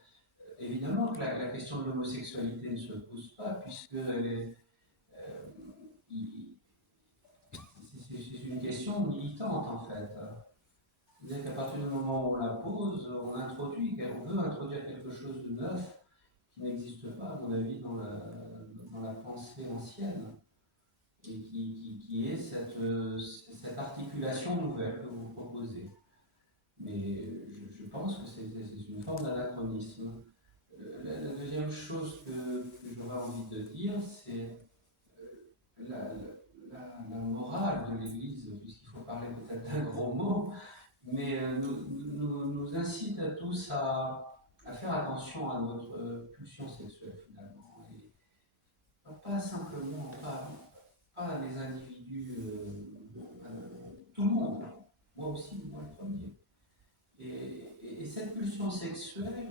évidemment, que la question de l'homosexualité ne se pose pas, puisque c'est une question militante, en fait. C'est-à-dire qu'à partir du moment où on la pose, on veut introduire quelque chose de neuf qui n'existe pas, à mon avis, dans la pensée ancienne, et qui est cette articulation nouvelle que vous proposez. Mais je pense que c'est une forme d'anachronisme. La deuxième chose que j'aurais envie de dire, c'est la morale de l'Église, puisqu'il faut parler peut-être d'un gros mot, mais nous incite à tous à faire attention à notre pulsion sexuelle finalement. Et pas simplement, pas les individus, tout le monde, moi aussi, moi le premier. Et cette pulsion sexuelle,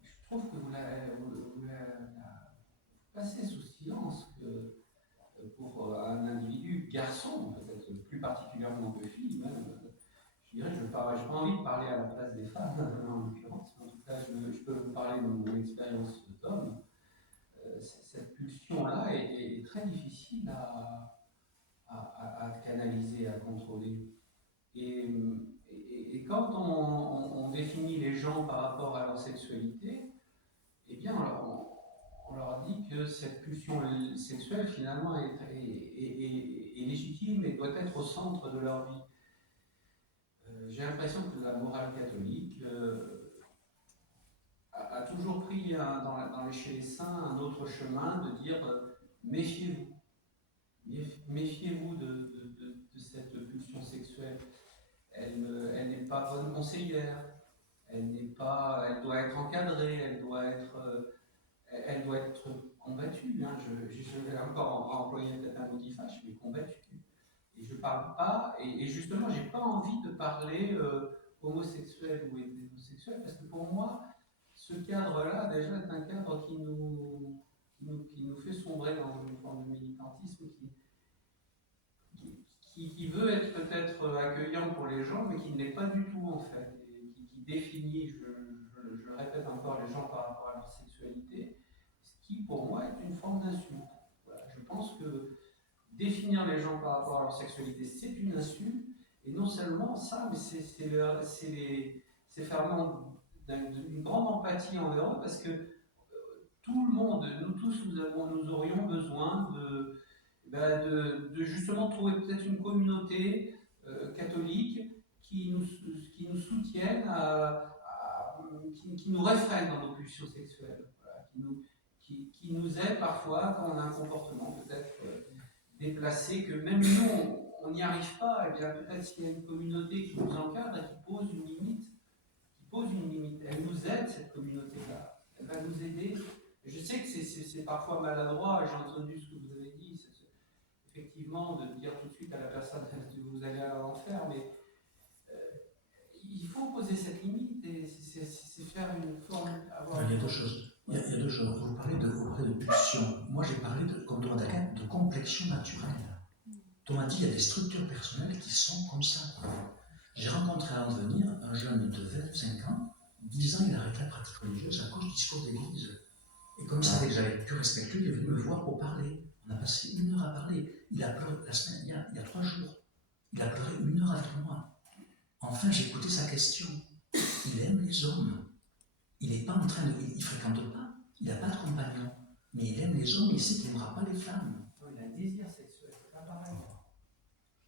je trouve que vous la passez sous silence que pour un individu, garçon, peut-être plus particulièrement que fille, même, je dirais, je n'ai pas envie de parler à la place des femmes, en l'occurrence, en tout cas, je peux vous parler de mon expérience d'homme. Cette pulsion-là est très difficile à canaliser, à contrôler. Et quand on définit les gens par rapport à leur sexualité, eh bien, on leur dit que cette pulsion sexuelle, finalement, est légitime et doit être au centre de leur vie. J'ai l'impression que la morale catholique a toujours pris chez les saints un autre chemin de dire méfiez-vous. Méfiez-vous de cette pulsion sexuelle. Elle n'est pas bonne conseillère. Elle doit être encadrée. Elle doit être combattue. Je vais encore employer peut-être un mot qui fâche, mais combattue. Et je parle pas. Et justement, j'ai pas envie de parler homosexuel ou hétérosexuel parce que pour moi, ce cadre-là déjà est un cadre qui nous fait sombrer dans une forme de militantisme qui veut être peut-être accueillant pour les gens, mais qui ne l'est pas du tout en fait, et qui définit, je le répète encore, les gens par rapport à leur sexualité, ce qui pour moi est une forme d'insulte. Voilà, je pense que définir les gens par rapport à leur sexualité, c'est une insulte, et non seulement ça, mais c'est faire d'une grande empathie envers eux, parce que tout le monde, nous tous, nous aurions besoin de justement trouver peut-être une communauté catholique qui nous soutienne, qui nous réfrène dans nos pulsions sexuelles, voilà, qui nous aide parfois quand on a un comportement peut-être déplacé, que même nous, on n'y arrive pas, et bien peut-être s'il y a une communauté qui nous encadre et qui pose une limite, elle nous aide, cette communauté-là, elle va nous aider. Je sais que c'est parfois maladroit, j'ai entendu ce que vous avez dit, effectivement, de dire tout de suite à la personne que vous allez à l'enfer, mais il faut poser cette limite et c'est faire une forme. Il y a deux choses. Il y a deux choses. Vous parlez de pulsion. Moi, j'ai parlé, comme Thomas d'Aquin, de complexion naturelle. Thomas dit qu'il y a des structures personnelles qui sont comme ça. J'ai rencontré avant de venir un jeune de 25 ans, 10 ans, il a arrêté la pratique religieuse à cause du discours d'église. Et comme ça, que j'avais pu respecter, il est venu me voir pour parler. On a passé 1 heure à parler. Il a pleuré la semaine, il y a 3 jours. Il a pleuré 1 heure avec moi. Enfin, j'ai écouté sa question. Il aime les hommes. Il n'est pas en train de. Il ne fréquente pas. Il n'a pas de compagnon. Mais il aime les hommes et il sait qu'il n'aimera pas les femmes. Il a un désir sexuel, c'est pas pareil.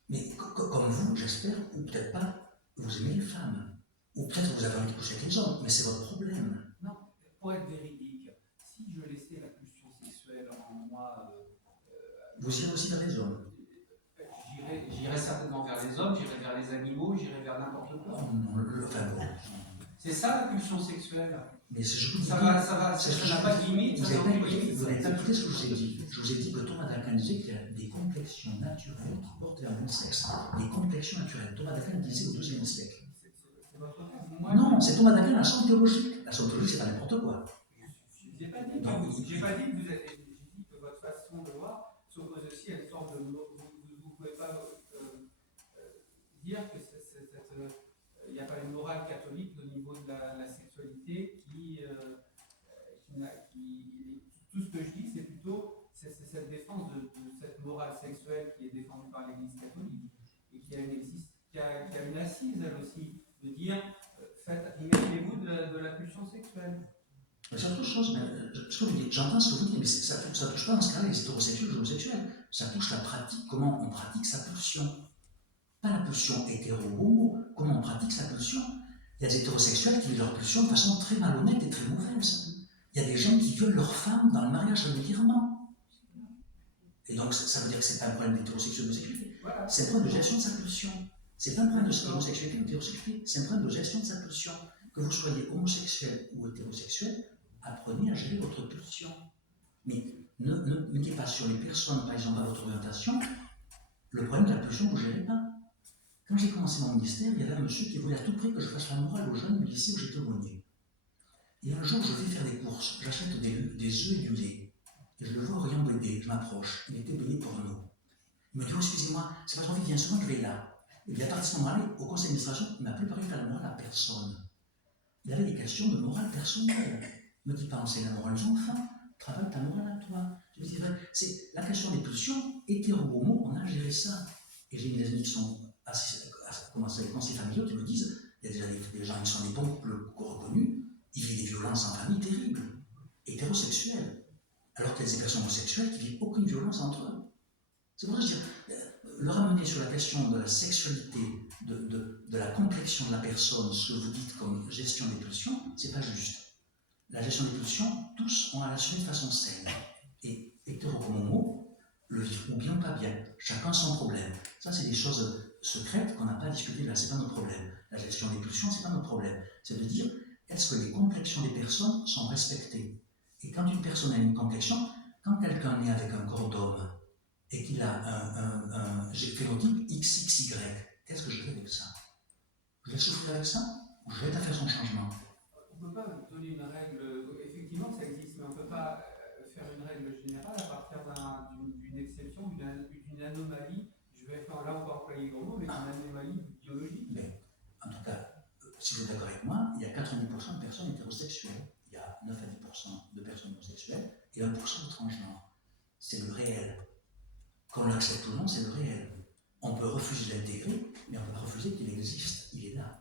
Mais comme vous, j'espère, ou peut-être pas, vous aimez les femmes. Ou peut-être vous avez envie de coucher avec les hommes, mais c'est votre problème. Non, pour être véridique, si je laissais la pulsion sexuelle en moi. Vous irez aussi vers les hommes. J'irai certainement vers les hommes, j'irai vers les animaux, j'irai vers n'importe quoi. C'est ça la pulsion sexuelle. Mais je vous dis, ça n'a pas de limite. Vous n'avez pas écouté ce que je vous ai dit. Je vous ai dit que Thomas d'Aquin disait qu'il y a des complexions naturelles qui portent vers le sexe. Des complexions naturelles. Thomas d'Aquin disait au XIIe siècle. Non, c'est Thomas d'Aquin, la somme théologique. La somme théologique, c'est pas n'importe quoi. Je n'ai pas dit que vous êtes. J'ai dit que votre façon de voir s'oppose aussi à une sorte de. Vous ne pouvez pas dire que il n'y a pas une morale catholique au niveau de la sexualité tout ce que je dis, c'est plutôt cette défense de cette morale sexuelle qui est défendue par l'Église catholique et qui a une assise, elle aussi, de dire imaginez-vous de la pulsion sexuelle. C'est autre chose, mais j'entends ce que vous dites, mais ça ne touche pas dans ce cas-là les hétérosexuels ou les homosexuels. Ça touche la pratique, comment on pratique sa pulsion. Pas la pulsion hétéro-homo, comment on pratique sa pulsion. Il y a des hétérosexuels qui vivent leur pulsion de façon très malhonnête et très mauvaise. Il y a des gens qui violent leurs femmes dans le mariage régulièrement. Et donc ça veut dire que ce n'est pas un problème d'hétérosexualité ou d'homosexualité, voilà. C'est un problème de gestion de sa pulsion. Ce n'est pas un problème d'homosexualité ou d'hétérosexualité, c'est un problème de gestion de sa pulsion. Que vous soyez homosexuel ou hétérosexuel, apprenez à gérer votre pulsion. Mais ne mettez pas sur les personnes, par exemple, à votre orientation, le problème de la pulsion, vous ne gérez pas. Quand j'ai commencé mon ministère, il y avait un monsieur qui voulait à tout prix que je fasse la morale aux jeunes du lycée où j'étais aumônier. Et un jour, je vais faire des courses, j'achète des œufs et du lait. Et je le vois au rayon BD, je m'approche, il était BD porno. Il me dit, oh, excusez-moi, c'est pas trop vite, viens souvent, je vais là. Et bien à partir de ce moment-là, au conseil d'administration, il m'a préparé faire la morale à personne. Il avait des questions de morale personnelle. Il me dit, pas enseigner la morale aux enfants, travaille ta morale à toi. Je me dis, c'est la question des pulsions, hétéro-homo, on a géré ça. Et j'ai des amis qui sont commencé les conseils familiaux qui me disent, il y a des gens qui sont des bons couples reconnus, ils vivent des violences en famille terribles, hétérosexuelles, alors qu'il y a des personnes homosexuelles qui vivent aucune violence entre eux. C'est pour ça que je dis, le ramener sur la question de la sexualité, de la complexion de la personne, ce que vous dites comme gestion des pulsions, c'est pas juste. La gestion des pulsions, tous ont à l'assumer de façon saine. Et hétéro comme homo, le vivre ou bien pas bien, chacun son problème. Ça, c'est des choses secrètes qu'on n'a pas à discuter là, c'est pas notre problème. La gestion des pulsions, c'est pas notre problème. C'est de dire, est-ce que les complexions des personnes sont respectées? Et quand une personne a une complexion, quand quelqu'un est avec un corps d'homme et qu'il a un phénotype XXY, qu'est-ce que je fais avec ça? Je vais souffrir avec ça ou je vais faire son changement? On ne peut pas donner une règle, effectivement ça existe, mais on ne peut pas faire une règle générale à partir d'une exception, d'une anomalie. Je vais faire là encore employer le gros mot, mais d'une anomalie biologique. Mais en tout cas, si vous êtes d'accord avec moi, il y a 90% de personnes hétérosexuelles, il y a 9 à 10% de personnes homosexuelles et 1% de transgenres. C'est le réel. Qu'on l'accepte ou non, c'est le réel. On peut refuser de l'intégrer, mais on peut refuser qu'il existe. Il est là.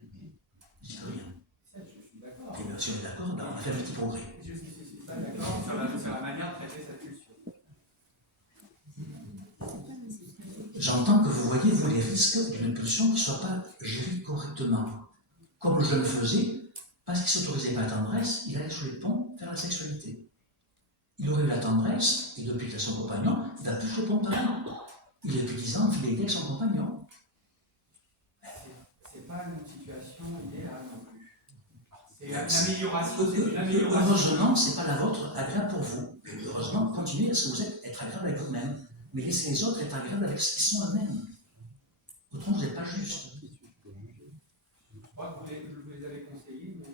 Je dis rien. Ça, je suis d'accord. Et bien, si on est d'accord, on va faire un petit progrès. Je suis pas d'accord sur la manière de traiter cette pulsion. J'entends que vous voyez, vous, les risques d'une pulsion qui ne soit pas gérée correctement. Comme je le faisais, parce qu'il ne s'autorisait pas la tendresse, il allait sous les ponts faire la sexualité. Il aurait eu la tendresse, et depuis qu'il a son compagnon, il va plus sous les ponts par an. Il est depuis 10 ans fidélité avec son compagnon. C'est pas une situation idéale non plus. C'est une amélioration, c'est une amélioration. Heureusement, ce n'est pas la vôtre agréable pour vous. Et heureusement, continuez à ce que vous êtes, être agréable avec vous-même. mais laisser les autres être agréables avec ce qu'ils sont eux-mêmes. Autrement, vous n'êtes pas juste. Je crois que vous les avez conseillés, mais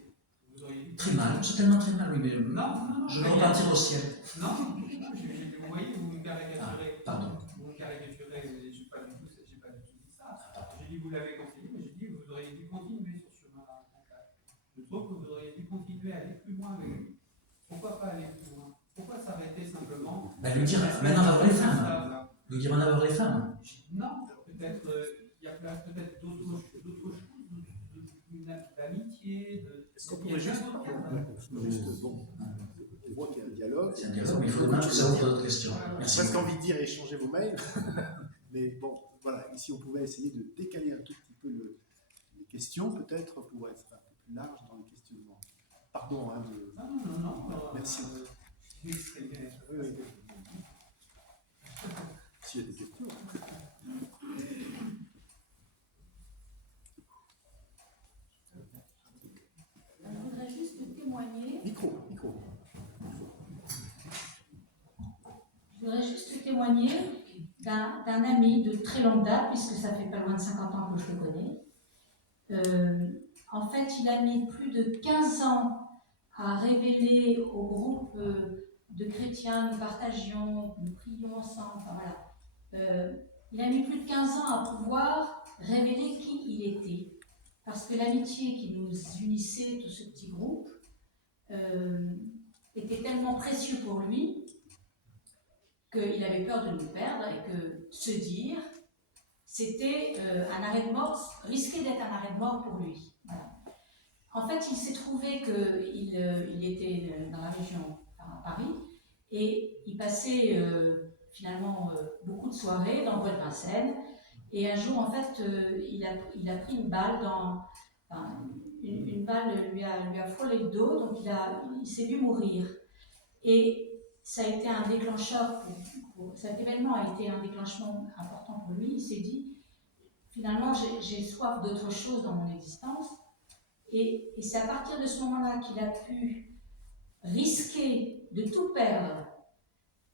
vous auriez dit... Très mal, certainement très mal, oui, mais Non, je vais repartir au ciel. Non, vous voyez, vous me caricaturez. Pardon. Vous me caricaturez, j'ai pas du tout dit ça. J'ai dit vous l'avez conseillé, mais j'ai dit vous auriez dû continuer sur ce chemin-là. Je trouve que vous auriez dû continuer à aller plus loin avec lui. Pourquoi pas aller plus loin? Pourquoi s'arrêter simplement? Lui dire maintenant avoir les femmes. Lui dire en avoir les femmes. Non, peut-être il y a peut-être d'autres choses, d'amitié, de. Est-ce qu'on pourrait juste bon, on voit qu'il y a un dialogue. C'est un dialogue, mais il faut demain que ça ouvre d'autres questions. J'ai Merci. presque envie de dire échanger vos mails. Mais bon, voilà, ici on pouvait essayer de décaler un tout petit peu les questions, peut-être, pour être un peu plus large dans les questionnements. Pardon, hein, Non. Merci. Oui, très bien. Oui. S'il y a des questions. Je voudrais juste témoigner. Micro. Je voudrais juste témoigner d'un ami de très longue date, puisque ça fait pas loin de 50 ans que je le connais. En fait, il a mis plus de 15 ans à révéler au groupe de chrétiens, nous partagions, nous prions ensemble, enfin voilà. Il a mis plus de 15 ans à pouvoir révéler qui il était. Parce que l'amitié qui nous unissait, tout ce petit groupe, était tellement précieux pour lui qu'il avait peur de nous perdre et que se dire, c'était un arrêt de mort, risquait d'être un arrêt de mort pour lui. Voilà. En fait, il s'est trouvé qu'il était dans la région, à Paris, et il passait finalement beaucoup de soirées dans le bois de Vincennes. Et un jour, en fait, il a pris une balle une balle lui a frôlé le dos, donc il s'est vu mourir. Et ça a été un déclencheur, cet événement a été un déclenchement important pour lui. Il s'est dit, finalement, j'ai soif d'autre chose dans mon existence. Et c'est à partir de ce moment-là qu'il a pu risquer de tout perdre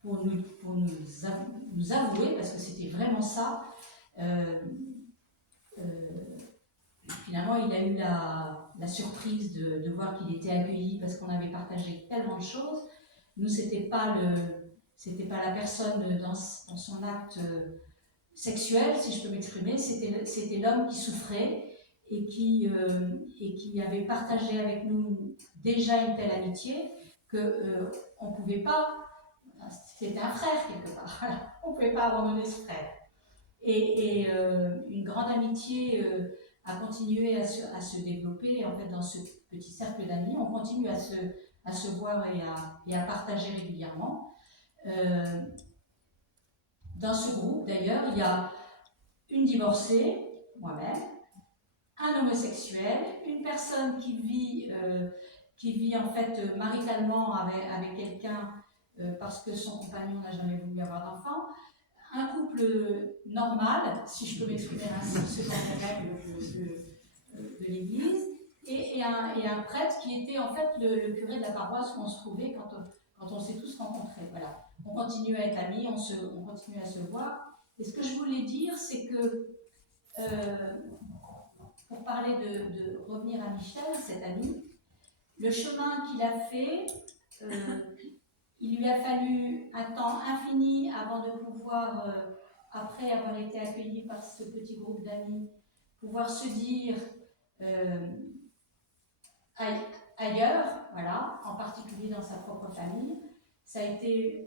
pour nous avouer, parce que c'était vraiment ça. Finalement, il a eu la surprise de voir qu'il était accueilli parce qu'on avait partagé tellement de choses. Nous, c'était pas la personne dans son acte sexuel, si je peux m'exprimer, c'était l'homme qui souffrait et qui avait partagé avec nous déjà une telle amitié que on pouvait pas. C'était un frère quelque part. Voilà. On pouvait pas abandonner ce frère. Et une grande amitié a continué à se développer en fait dans ce petit cercle d'amis. On continue à se voir et à partager régulièrement. Dans ce groupe, d'ailleurs, il y a une divorcée, moi-même, un homosexuel, une personne qui vit en fait maritalement avec quelqu'un parce que son compagnon n'a jamais voulu avoir d'enfant, un couple normal, si je peux m'exprimer ainsi, selon les règles de l'Église, et un prêtre qui était en fait le curé de la paroisse où on se trouvait quand on s'est tous rencontrés. Voilà. On continue à être amis, on continue à se voir. Et ce que je voulais dire, c'est que pour parler de revenir à Michel, cet ami, le chemin qu'il a fait, il lui a fallu un temps infini avant de pouvoir, après avoir été accueilli par ce petit groupe d'amis, pouvoir se dire ailleurs, voilà, en particulier dans sa propre famille. Ça a été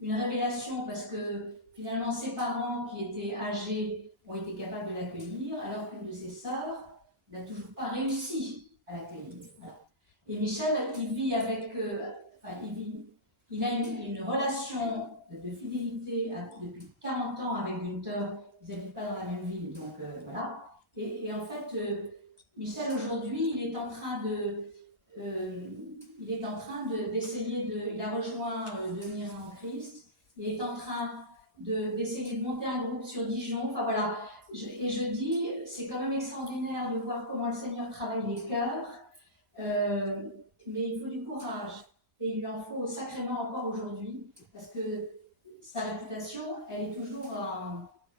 une révélation parce que finalement ses parents qui étaient âgés ont été capables de l'accueillir, alors qu'une de ses sœurs n'a toujours pas réussi à l'accueillir. Voilà. Et Michel, il vit avec, il a une relation de fidélité depuis 40 ans avec Günther. Ils n'habitent pas dans la même ville, donc voilà. Et en fait, Michel aujourd'hui, il est en train d'essayer il a rejoint Devenir en Christ. Il est en train d'essayer de monter un groupe sur Dijon. Enfin voilà. Je dis, c'est quand même extraordinaire de voir comment le Seigneur travaille les cœurs. Mais il faut du courage. Et il lui en faut sacrément encore aujourd'hui. Parce que sa réputation, elle est toujours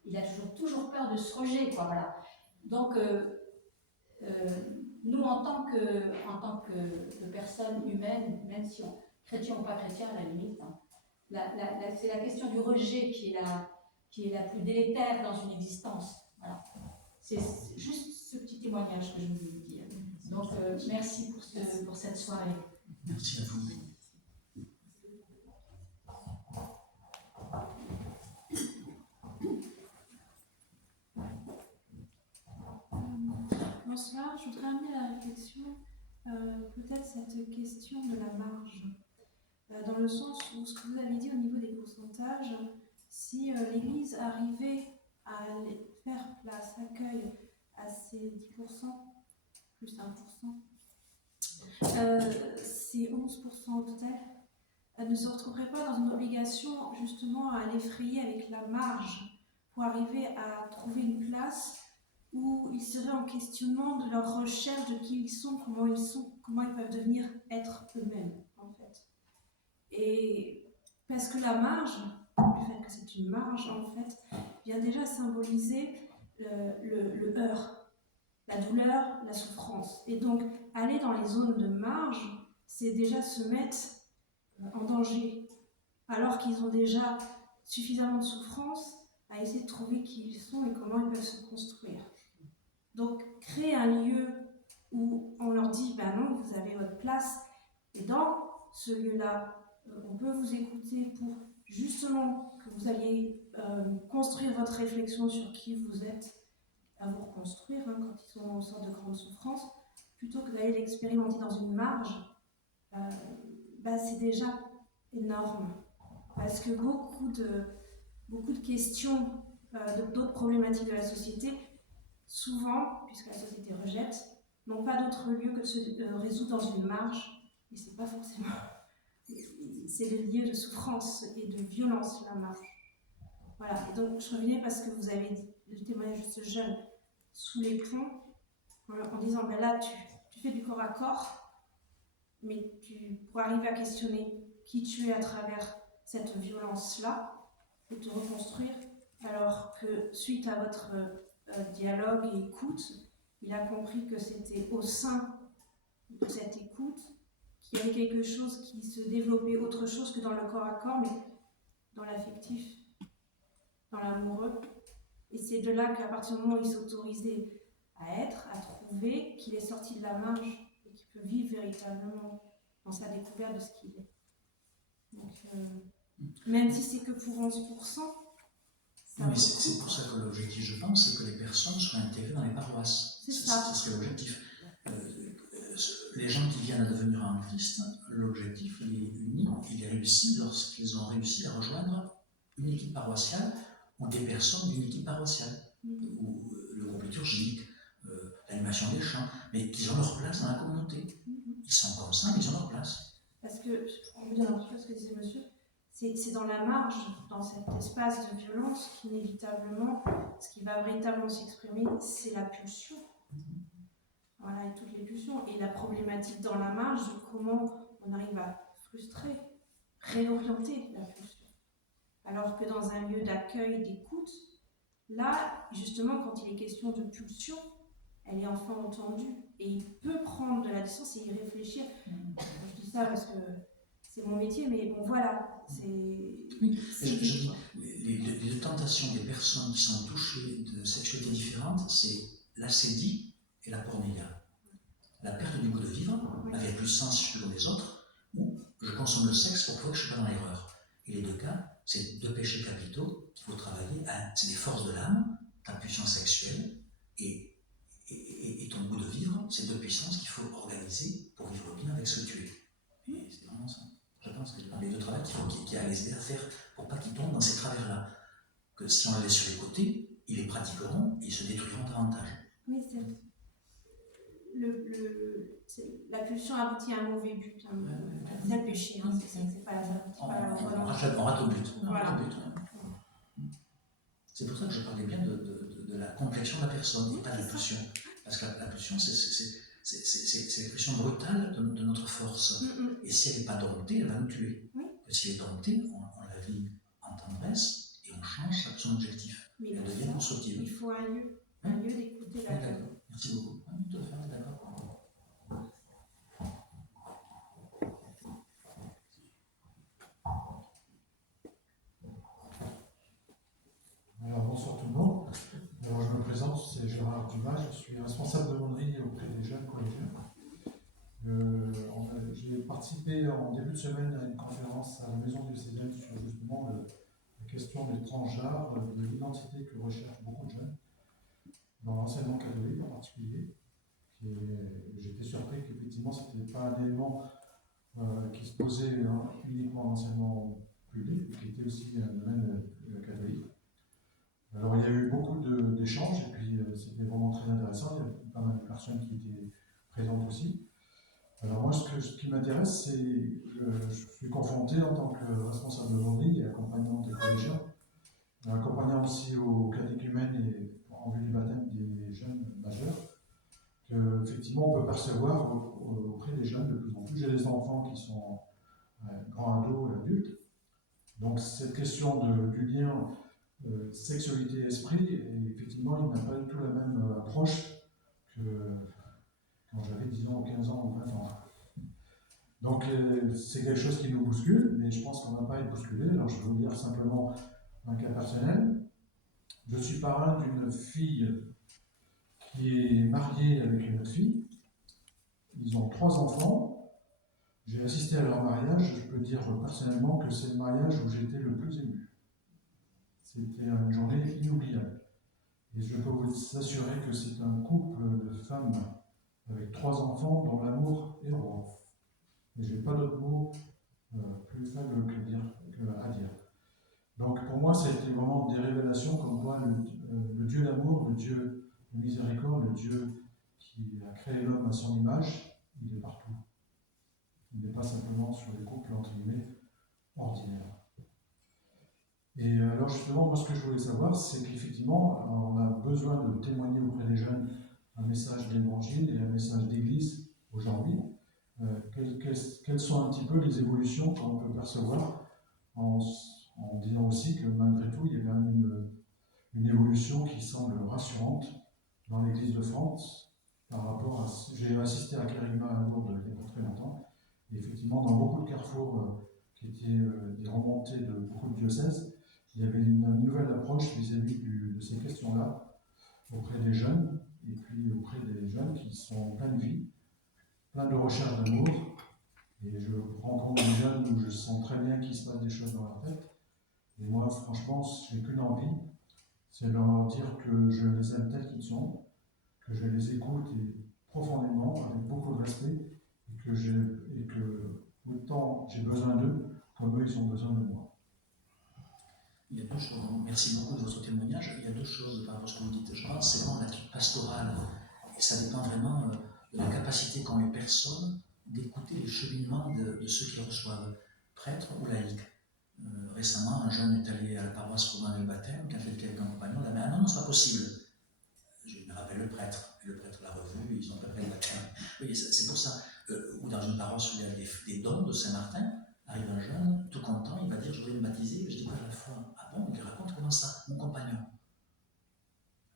il a toujours peur de ce rejet, quoi, voilà. Donc, nous, en tant que personnes humaines, même si on chrétien ou pas chrétien, à la limite, hein, c'est la question du rejet qui est la plus délétère dans une existence. Voilà. C'est juste ce petit témoignage que je voulais vous dire. Donc, merci pour cette soirée. Merci à vous. Bonsoir, je voudrais amener à la réflexion peut-être cette question de la marge, dans le sens où ce que vous avez dit au niveau des pourcentages, si l'Église arrivait à faire place, accueil à ces 10%, plus 1%, c'est 11% au total, elle ne se retrouverait pas dans une obligation justement à l'effrayer avec la marge pour arriver à trouver une place où ils seraient en questionnement de leur recherche de qui ils sont, comment ils peuvent devenir être eux-mêmes, en fait. Et parce que la marge, le fait que c'est une marge, en fait, vient déjà symboliser le heurt, la douleur, la souffrance. Et donc, aller dans les zones de marge, c'est déjà se mettre en danger, alors qu'ils ont déjà suffisamment de souffrance à essayer de trouver qui ils sont et comment ils peuvent se construire. Donc, créer un lieu où on leur dit, ben non, vous avez votre place, et dans ce lieu-là, on peut vous écouter pour justement que vous alliez construire votre réflexion sur qui vous êtes, à vous reconstruire hein, quand ils sont en sorte de grande souffrance, plutôt que d'aller l'expérimenter dans une marge, c'est déjà énorme. Parce que beaucoup de questions, d'autres problématiques de la société, souvent, puisque la société rejette, n'ont pas d'autre lieu que de se résoudre dans une marge, et c'est pas forcément... C'est le lieu de souffrance et de violence, la marge. Voilà, et donc je revenais parce que vous avez dit le témoignage de ce jeune sous les ponts, en disant, ben là, tu fais du corps à corps, mais pour arriver à questionner qui tu es à travers cette violence-là, et te reconstruire, alors que suite à votre dialogue et écoute, il a compris que c'était au sein de cette écoute qu'il y avait quelque chose qui se développait, autre chose que dans le corps à corps, mais dans l'affectif, dans l'amoureux. Et c'est de là qu'à partir du moment où il s'autorisait à être, à trouver, qu'il est sorti de la marge et qu'il peut vivre véritablement dans sa découverte de ce qu'il est. Donc, même si c'est que pour 11%, oui, mais c'est pour ça que l'objectif, je pense, c'est que les personnes soient intégrées dans les paroisses. C'est ce l'objectif. Les gens qui viennent à devenir en Christ, l'objectif il est unique, il est réussi lorsqu'ils ont réussi à rejoindre une équipe paroissiale ou des personnes d'une équipe paroissiale, ou le groupe liturgique, l'animation des chants, mais qu'ils ont leur place dans la communauté. Ils sont comme ça, mais ils ont leur place. Parce que, on veut dire un peu ce que disait monsieur, c'est dans la marge, dans cet espace de violence qu'inévitablement, ce qui va véritablement s'exprimer, c'est la pulsion. Voilà, et toutes les pulsions. Et la problématique dans la marge, comment on arrive à frustrer, réorienter la pulsion. Alors que dans un lieu d'accueil, d'écoute, là, justement, quand il est question de pulsion, elle est enfin entendue. Et il peut prendre de la distance et y réfléchir. Je dis ça parce que c'est mon métier, mais bon, voilà. Oui, je dis, les tentations des personnes qui sont touchées de sexualités différentes, c'est l'acédie et la pornéia. La perte du goût de vivre, avec plus sens sur les autres, ou je consomme le sexe pour prouver que je ne suis pas dans l'erreur. Et les deux cas, c'est deux péchés capitaux qu'il faut travailler. C'est des forces de l'âme, ta puissance sexuelle et ton goût de vivre, c'est deux puissances qu'il faut organiser pour vivre bien avec ce que tu es. Et c'est vraiment ça. Je pense que c'est dans les deux travaux qu'il y a à les aider à faire pour pas qu'ils tombent dans ces travers-là. Que si on les laisse sur les côtés, ils les pratiqueront et ils se détruiront davantage. Oui, la pulsion aboutit à un mauvais but. C'est le péché, hein, c'est pas la On rate au but. Voilà. C'est pour ça que je parlais bien de la complexion de la personne et pas de la pulsion. Parce que la pulsion, c'est l'expression brutale de notre force. Et si elle n'est pas domptée, elle va nous tuer. Si elle est domptée, on la vit en en tendresse et on change son objectif. Mais Elle il devient constructive. faut un lieu d'écouter Oui, la d'accord. Merci beaucoup. Oui, tout à fait, d'accord. Alors, bonsoir tout le monde. Alors, je me présente, c'est Gérard Dumas, je suis responsable de l'aumônerie auprès des jeunes collégiens. J'ai participé en début de semaine à une conférence à la Maison diocésaine sur justement la question des transgenres, de l'identité que recherchent beaucoup de jeunes, dans l'enseignement catholique en particulier. J'étais surpris qu'effectivement, ce n'était pas un élément qui se posait uniquement en enseignement public, mais qui était aussi un domaine catholique. Alors il y a eu beaucoup d'échanges et puis c'était vraiment très intéressant, il y a pas mal de personnes qui étaient présentes aussi. Alors moi ce qui m'intéresse c'est, je suis confronté en tant que responsable de l'aumônerie et accompagnant des collégiens, accompagnant aussi au catéchumène et en vue du baptême des jeunes majeurs, qu'effectivement on peut percevoir auprès des jeunes de plus en plus. J'ai des enfants qui sont grands ados et adultes, donc cette question du lien sexualité-esprit, et effectivement, il n'a pas du tout la même approche que quand j'avais 10 ans, 15 ans ou 20 ans. Donc, c'est quelque chose qui nous bouscule, mais je pense qu'on ne va pas être bousculé. Alors, je vais vous dire simplement un cas personnel. Je suis parrain d'une fille qui est mariée avec une autre fille. Ils ont 3 enfants. J'ai assisté à leur mariage. Je peux dire personnellement que c'est le mariage où j'étais le plus ému. C'était une journée inoubliable. Et je peux vous assurer que c'est un couple de femmes avec 3 enfants dont l'amour est roi. Et je n'ai pas d'autre mot plus faible à dire. Donc pour moi, ça a été vraiment des révélations comme quoi le Dieu d'amour, le Dieu de miséricorde, le Dieu qui a créé l'homme à son image, il est partout. Il n'est pas simplement sur les couples, entre guillemets, ordinaires. Et alors justement, moi ce que je voulais savoir, c'est qu'effectivement, on a besoin de témoigner auprès des jeunes un message d'évangile et un message d'église aujourd'hui. Quelles sont un petit peu les évolutions qu'on peut percevoir en disant aussi que malgré tout, il y a quand même une évolution qui semble rassurante dans l'église de France par rapport à... J'ai assisté à Kérigma à Lourdes il n'y a pas très longtemps, et effectivement, dans beaucoup de carrefours qui étaient des remontées de beaucoup de diocèses, il y avait une nouvelle approche vis-à-vis de ces questions-là auprès des jeunes, et puis auprès des jeunes qui sont pleins de vie, pleins de recherche d'amour. Et je rencontre des jeunes où je sens très bien qu'il se passe des choses dans leur tête. Et moi, franchement, j'ai qu'une envie, c'est de leur dire que je les aime tels qu'ils sont, que je les écoute profondément, avec beaucoup de respect, et que autant j'ai besoin d'eux, comme eux, ils ont besoin de moi. Il y a 2 choses. Merci beaucoup de votre témoignage. Il y a 2 choses par rapport à ce que vous dites. Je pense que c'est vraiment l'attitude pastorale. Et ça dépend vraiment de la capacité qu'ont les personnes d'écouter les cheminements de ceux qui reçoivent, prêtres ou laïcs. Récemment, un jeune est allé à la paroisse pour demander le baptême, quand quelqu'un compagnon l'a dit ah non, c'est pas possible. Je me rappelle le prêtre, et le prêtre l'a revu, ils ont préparé le baptême. Oui, c'est pour ça. Ou dans une paroisse où il y a des dons de Saint-Martin, arrive un jeune, tout content, il va dire je voudrais me baptiser, je dis quoi à la foi? Ah bon, il raconte comment ça, mon compagnon.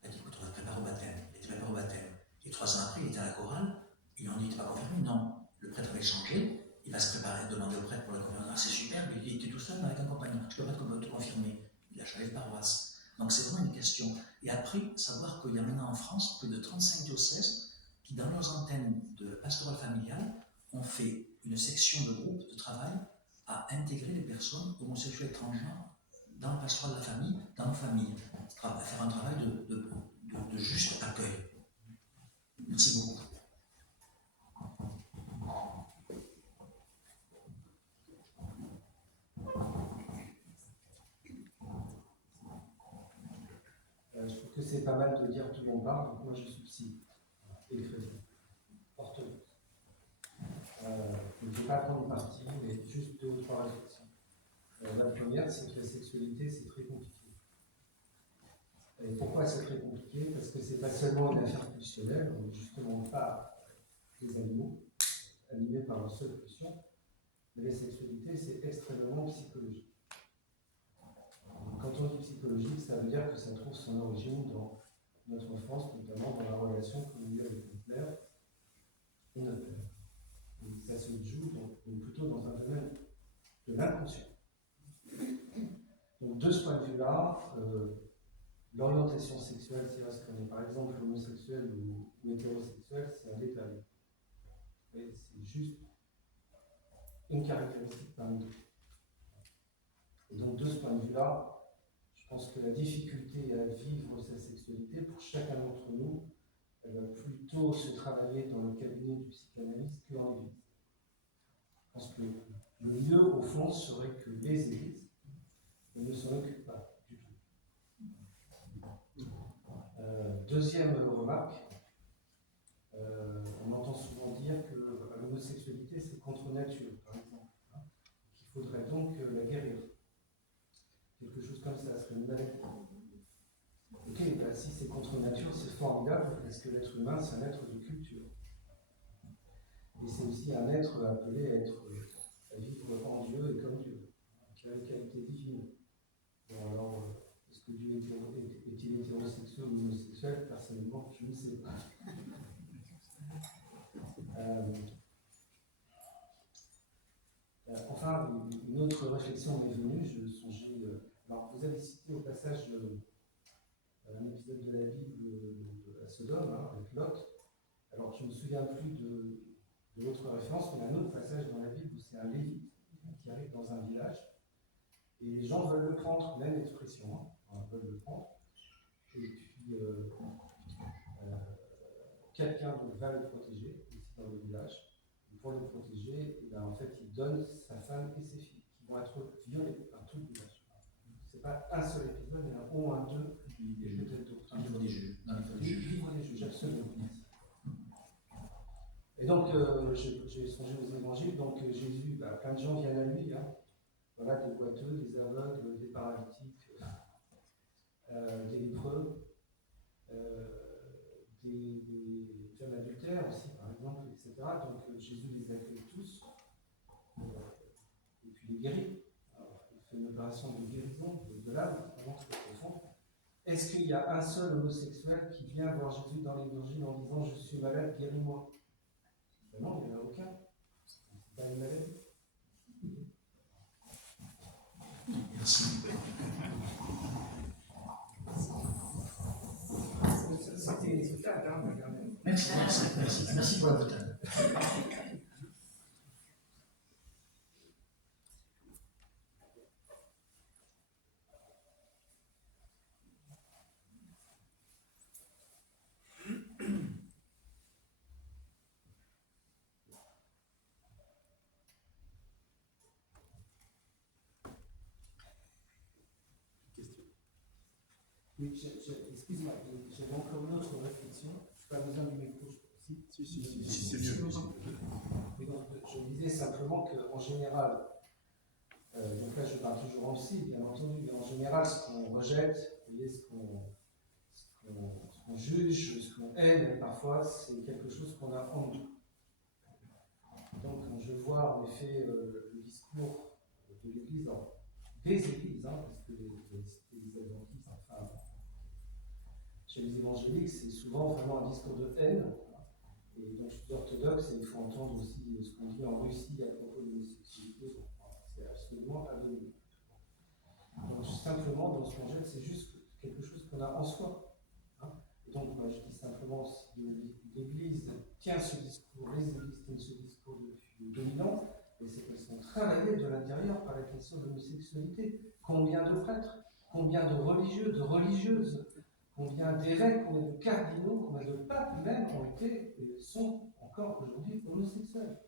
Il a dit écoute, on va te préparer au baptême. Il était préparé au baptême. Et 3 ans après, il était à la chorale, ils lui ont dit t'es pas confirmé? Non. Le prêtre avait changé, il va se préparer, demander au prêtre pour la confirmation. Ah, c'est super, mais il était tout seul avec un compagnon. Je ne peux pas te confirmer. Il a changé de paroisse. Donc c'est vraiment une question. Et après, savoir qu'il y a maintenant en France plus de 35 diocèses qui, dans leurs antennes de pastoral familiale, ont fait une section de groupe de travail à intégrer les personnes homosexuelles et transgenres dans le pastoral de la famille, dans nos familles, à faire un travail de juste accueil. Merci beaucoup. Je trouve que c'est pas mal de dire tout le monde parle, donc moi je subside. Écrivez. Porte-note. Je ne vais pas prendre parti, mais juste 2 ou 3 réflexions. La première, c'est que la sexualité, c'est très compliqué. Et pourquoi c'est très compliqué? Parce que c'est pas seulement une affaire pulsionnelle, on n'est justement pas des animaux, animés par leur seule pulsion, mais la sexualité, c'est extrêmement psychologique. quand on dit psychologique, ça veut dire que ça trouve son origine dans notre enfance, notamment dans la relation qu'on a eue avec notre mère et notre père. Et ça se joue donc plutôt dans un domaine de l'inconscient. Donc de ce point de vue-là, l'orientation sexuelle, si parce qu'on est par exemple homosexuel ou hétérosexuel, c'est un détail. Et c'est juste une caractéristique parmi d'autres. Et donc de ce point de vue-là, je pense que la difficulté à vivre sa sexualité, pour chacun d'entre nous, elle va plutôt se travailler dans le cabinet du psychanalyste qu'en église. Je pense que le mieux, au fond, serait que les églises ne s'en occupent pas du tout. Deuxième remarque, on entend souvent dire que l'homosexualité c'est contre nature, par exemple, hein, qu'il faudrait donc la guérir. Quelque chose comme ça serait une maladie. Ok, ben, si c'est contre nature, c'est formidable, parce que l'être humain c'est un être de culture. Et c'est aussi un être appelé à vivre en Dieu et comme Dieu, qui a une qualité divine. Bon, alors, est-ce que Dieu est-il hétérosexuel ou homosexuel? Personnellement, je ne sais pas. Enfin, une autre réflexion m'est venue, je songeais. Alors, vous avez cité au passage un épisode de la Bible à Sodome, hein, avec Lot. Alors, je ne me souviens plus de l'autre référence, mais il y a un autre passage dans la Bible où c'est un Lévite qui arrive dans un village. Et les gens veulent le prendre, même expression, hein, veulent le prendre. Et puis, quelqu'un va le protéger, ici dans le village. Et pour le protéger, et bien, en fait, il donne sa femme et ses filles, qui vont être violées par tout le village. Ce n'est pas un seul épisode, il y en a au moins deux, et peut-être d'autres. Dans le livre des juges. Dans le livre des juges. Livre des juges, absolument. Et donc, j'ai songé aux évangiles, donc Jésus, plein de gens viennent à lui, hein. Voilà, des boiteux, des aveugles, des paralytiques, des lépreux, des femmes adultères aussi, par exemple, etc. Donc Jésus les accueille tous, et puis les guérit. Alors, il fait une opération de guérison de l'âme, vraiment très profonde. Est-ce qu'il y a un seul homosexuel qui vient voir Jésus dans l'évangile en disant « Je suis malade, guéris-moi » ? Ben non, il n'y en a aucun. C'est pas une maladie. Merci. C'était une boutade, hein, regardez. Merci pour la boutade. Oui, excuse-moi, j'avais encore une autre réflexion. Je n'ai pas besoin du micro. Si, c'est mieux. Mais donc, je disais simplement qu'en général, donc là je parle toujours en psy, bien entendu, mais en général, ce qu'on rejette, vous voyez, ce qu'on juge, ce qu'on aime, parfois, c'est quelque chose qu'on a en nous. Donc, quand je vois en effet le discours de l'Église, des églises, hein, parce que les adventistes, enfin, chez les évangéliques, c'est souvent vraiment un discours de haine. Et donc, je suis orthodoxe et il faut entendre aussi ce qu'on dit en Russie à propos de l'homosexualité. C'est absolument abominable. Donc, simplement, dans ce qu'on jette, c'est juste quelque chose qu'on a en soi. Hein. Et donc, moi, je dis simplement, si l'Église tient ce discours, les églises tiennent ce discours depuis 2000 ans, et c'est qu'elles sont travaillées de l'intérieur par la question de l'homosexualité. Combien de prêtres, combien de religieux, de religieuses, combien d'évêques, combien de cardinaux, combien de papes même ont été et sont encore aujourd'hui homosexuels.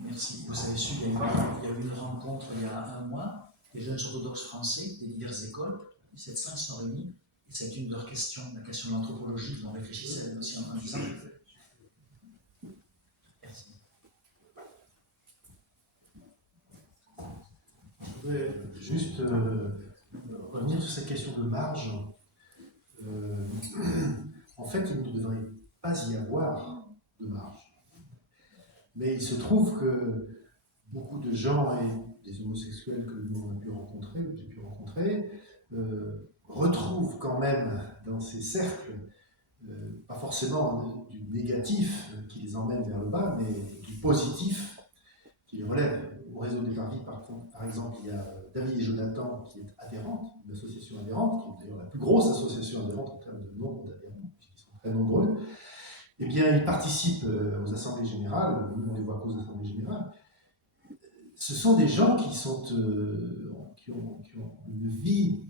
Merci. Vous avez su, il y a eu une rencontre il y a un mois, des jeunes orthodoxes français des diverses écoles, 700 sont réunis, et c'est une de leurs questions, la question de l'anthropologie, qu'ils ont réfléchi à elle aussi en disant. Merci. Je voudrais juste revenir sur cette question de marge. En fait, il ne devrait pas y avoir de marge. Mais il se trouve que beaucoup de gens et des homosexuels que nous on a pu rencontrer, que j'ai pu rencontrer, retrouvent quand même dans ces cercles, pas forcément du négatif qui les emmène vers le bas, mais du positif qui les relève. Au réseau des parvis, par exemple, il y a David et Jonathan qui est adhérente, une association adhérente, qui est d'ailleurs la plus grosse association adhérente en termes de nombre d'adhérents, puisqu'ils sont très nombreux. Eh bien, ils participent aux assemblées générales, nous on les voit qu'aux assemblées générales. Ce sont des gens qui ont une vie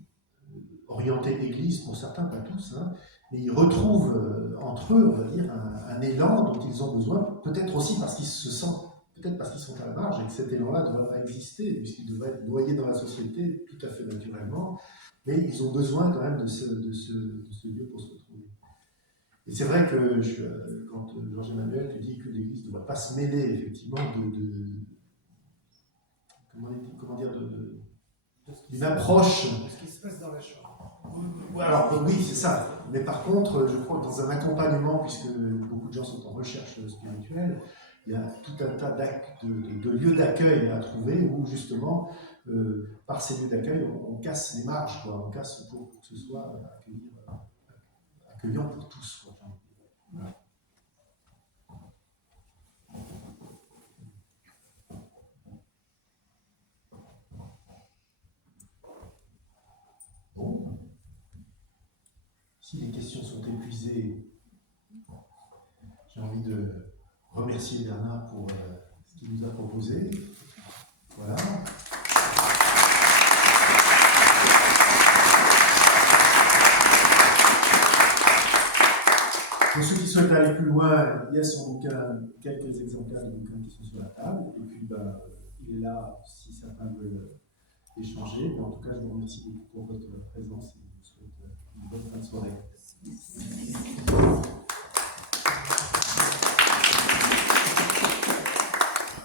orientée église, pour certains, pas tous, hein, mais ils retrouvent entre eux, on va dire, un élan dont ils ont besoin, peut-être aussi parce qu'ils se sentent, peut-être parce qu'ils sont à la marge et que cet élan-là ne devrait pas exister, puisqu'ils devraient être noyés dans la société tout à fait naturellement, mais ils ont besoin quand même de ce lieu pour se retrouver. Et c'est vrai que quand Georges-Emmanuel, tu dis que l'Église ne doit pas se mêler effectivement d'une approche. De ce qui se passe dans la chambre. Alors oui, c'est ça. Mais par contre, je crois que dans un accompagnement, puisque beaucoup de gens sont en recherche spirituelle, il y a tout un tas de lieux d'accueil à trouver où justement, par ces lieux d'accueil, on casse les marges, quoi. On casse pour que ce soit accueillant pour tous, quoi. Voilà. Bon. Si les questions sont épuisées, j'ai envie de remercier Bernard pour ce qu'il nous a proposé. Voilà. Pour ceux qui souhaitent aller plus loin, il y a son bouquin, quelques exemplaires de bouquins qui sont sur la table. Et puis, il est là si certains veulent échanger. Mais en tout cas, je vous remercie beaucoup pour votre présence et je vous souhaite une bonne fin de soirée.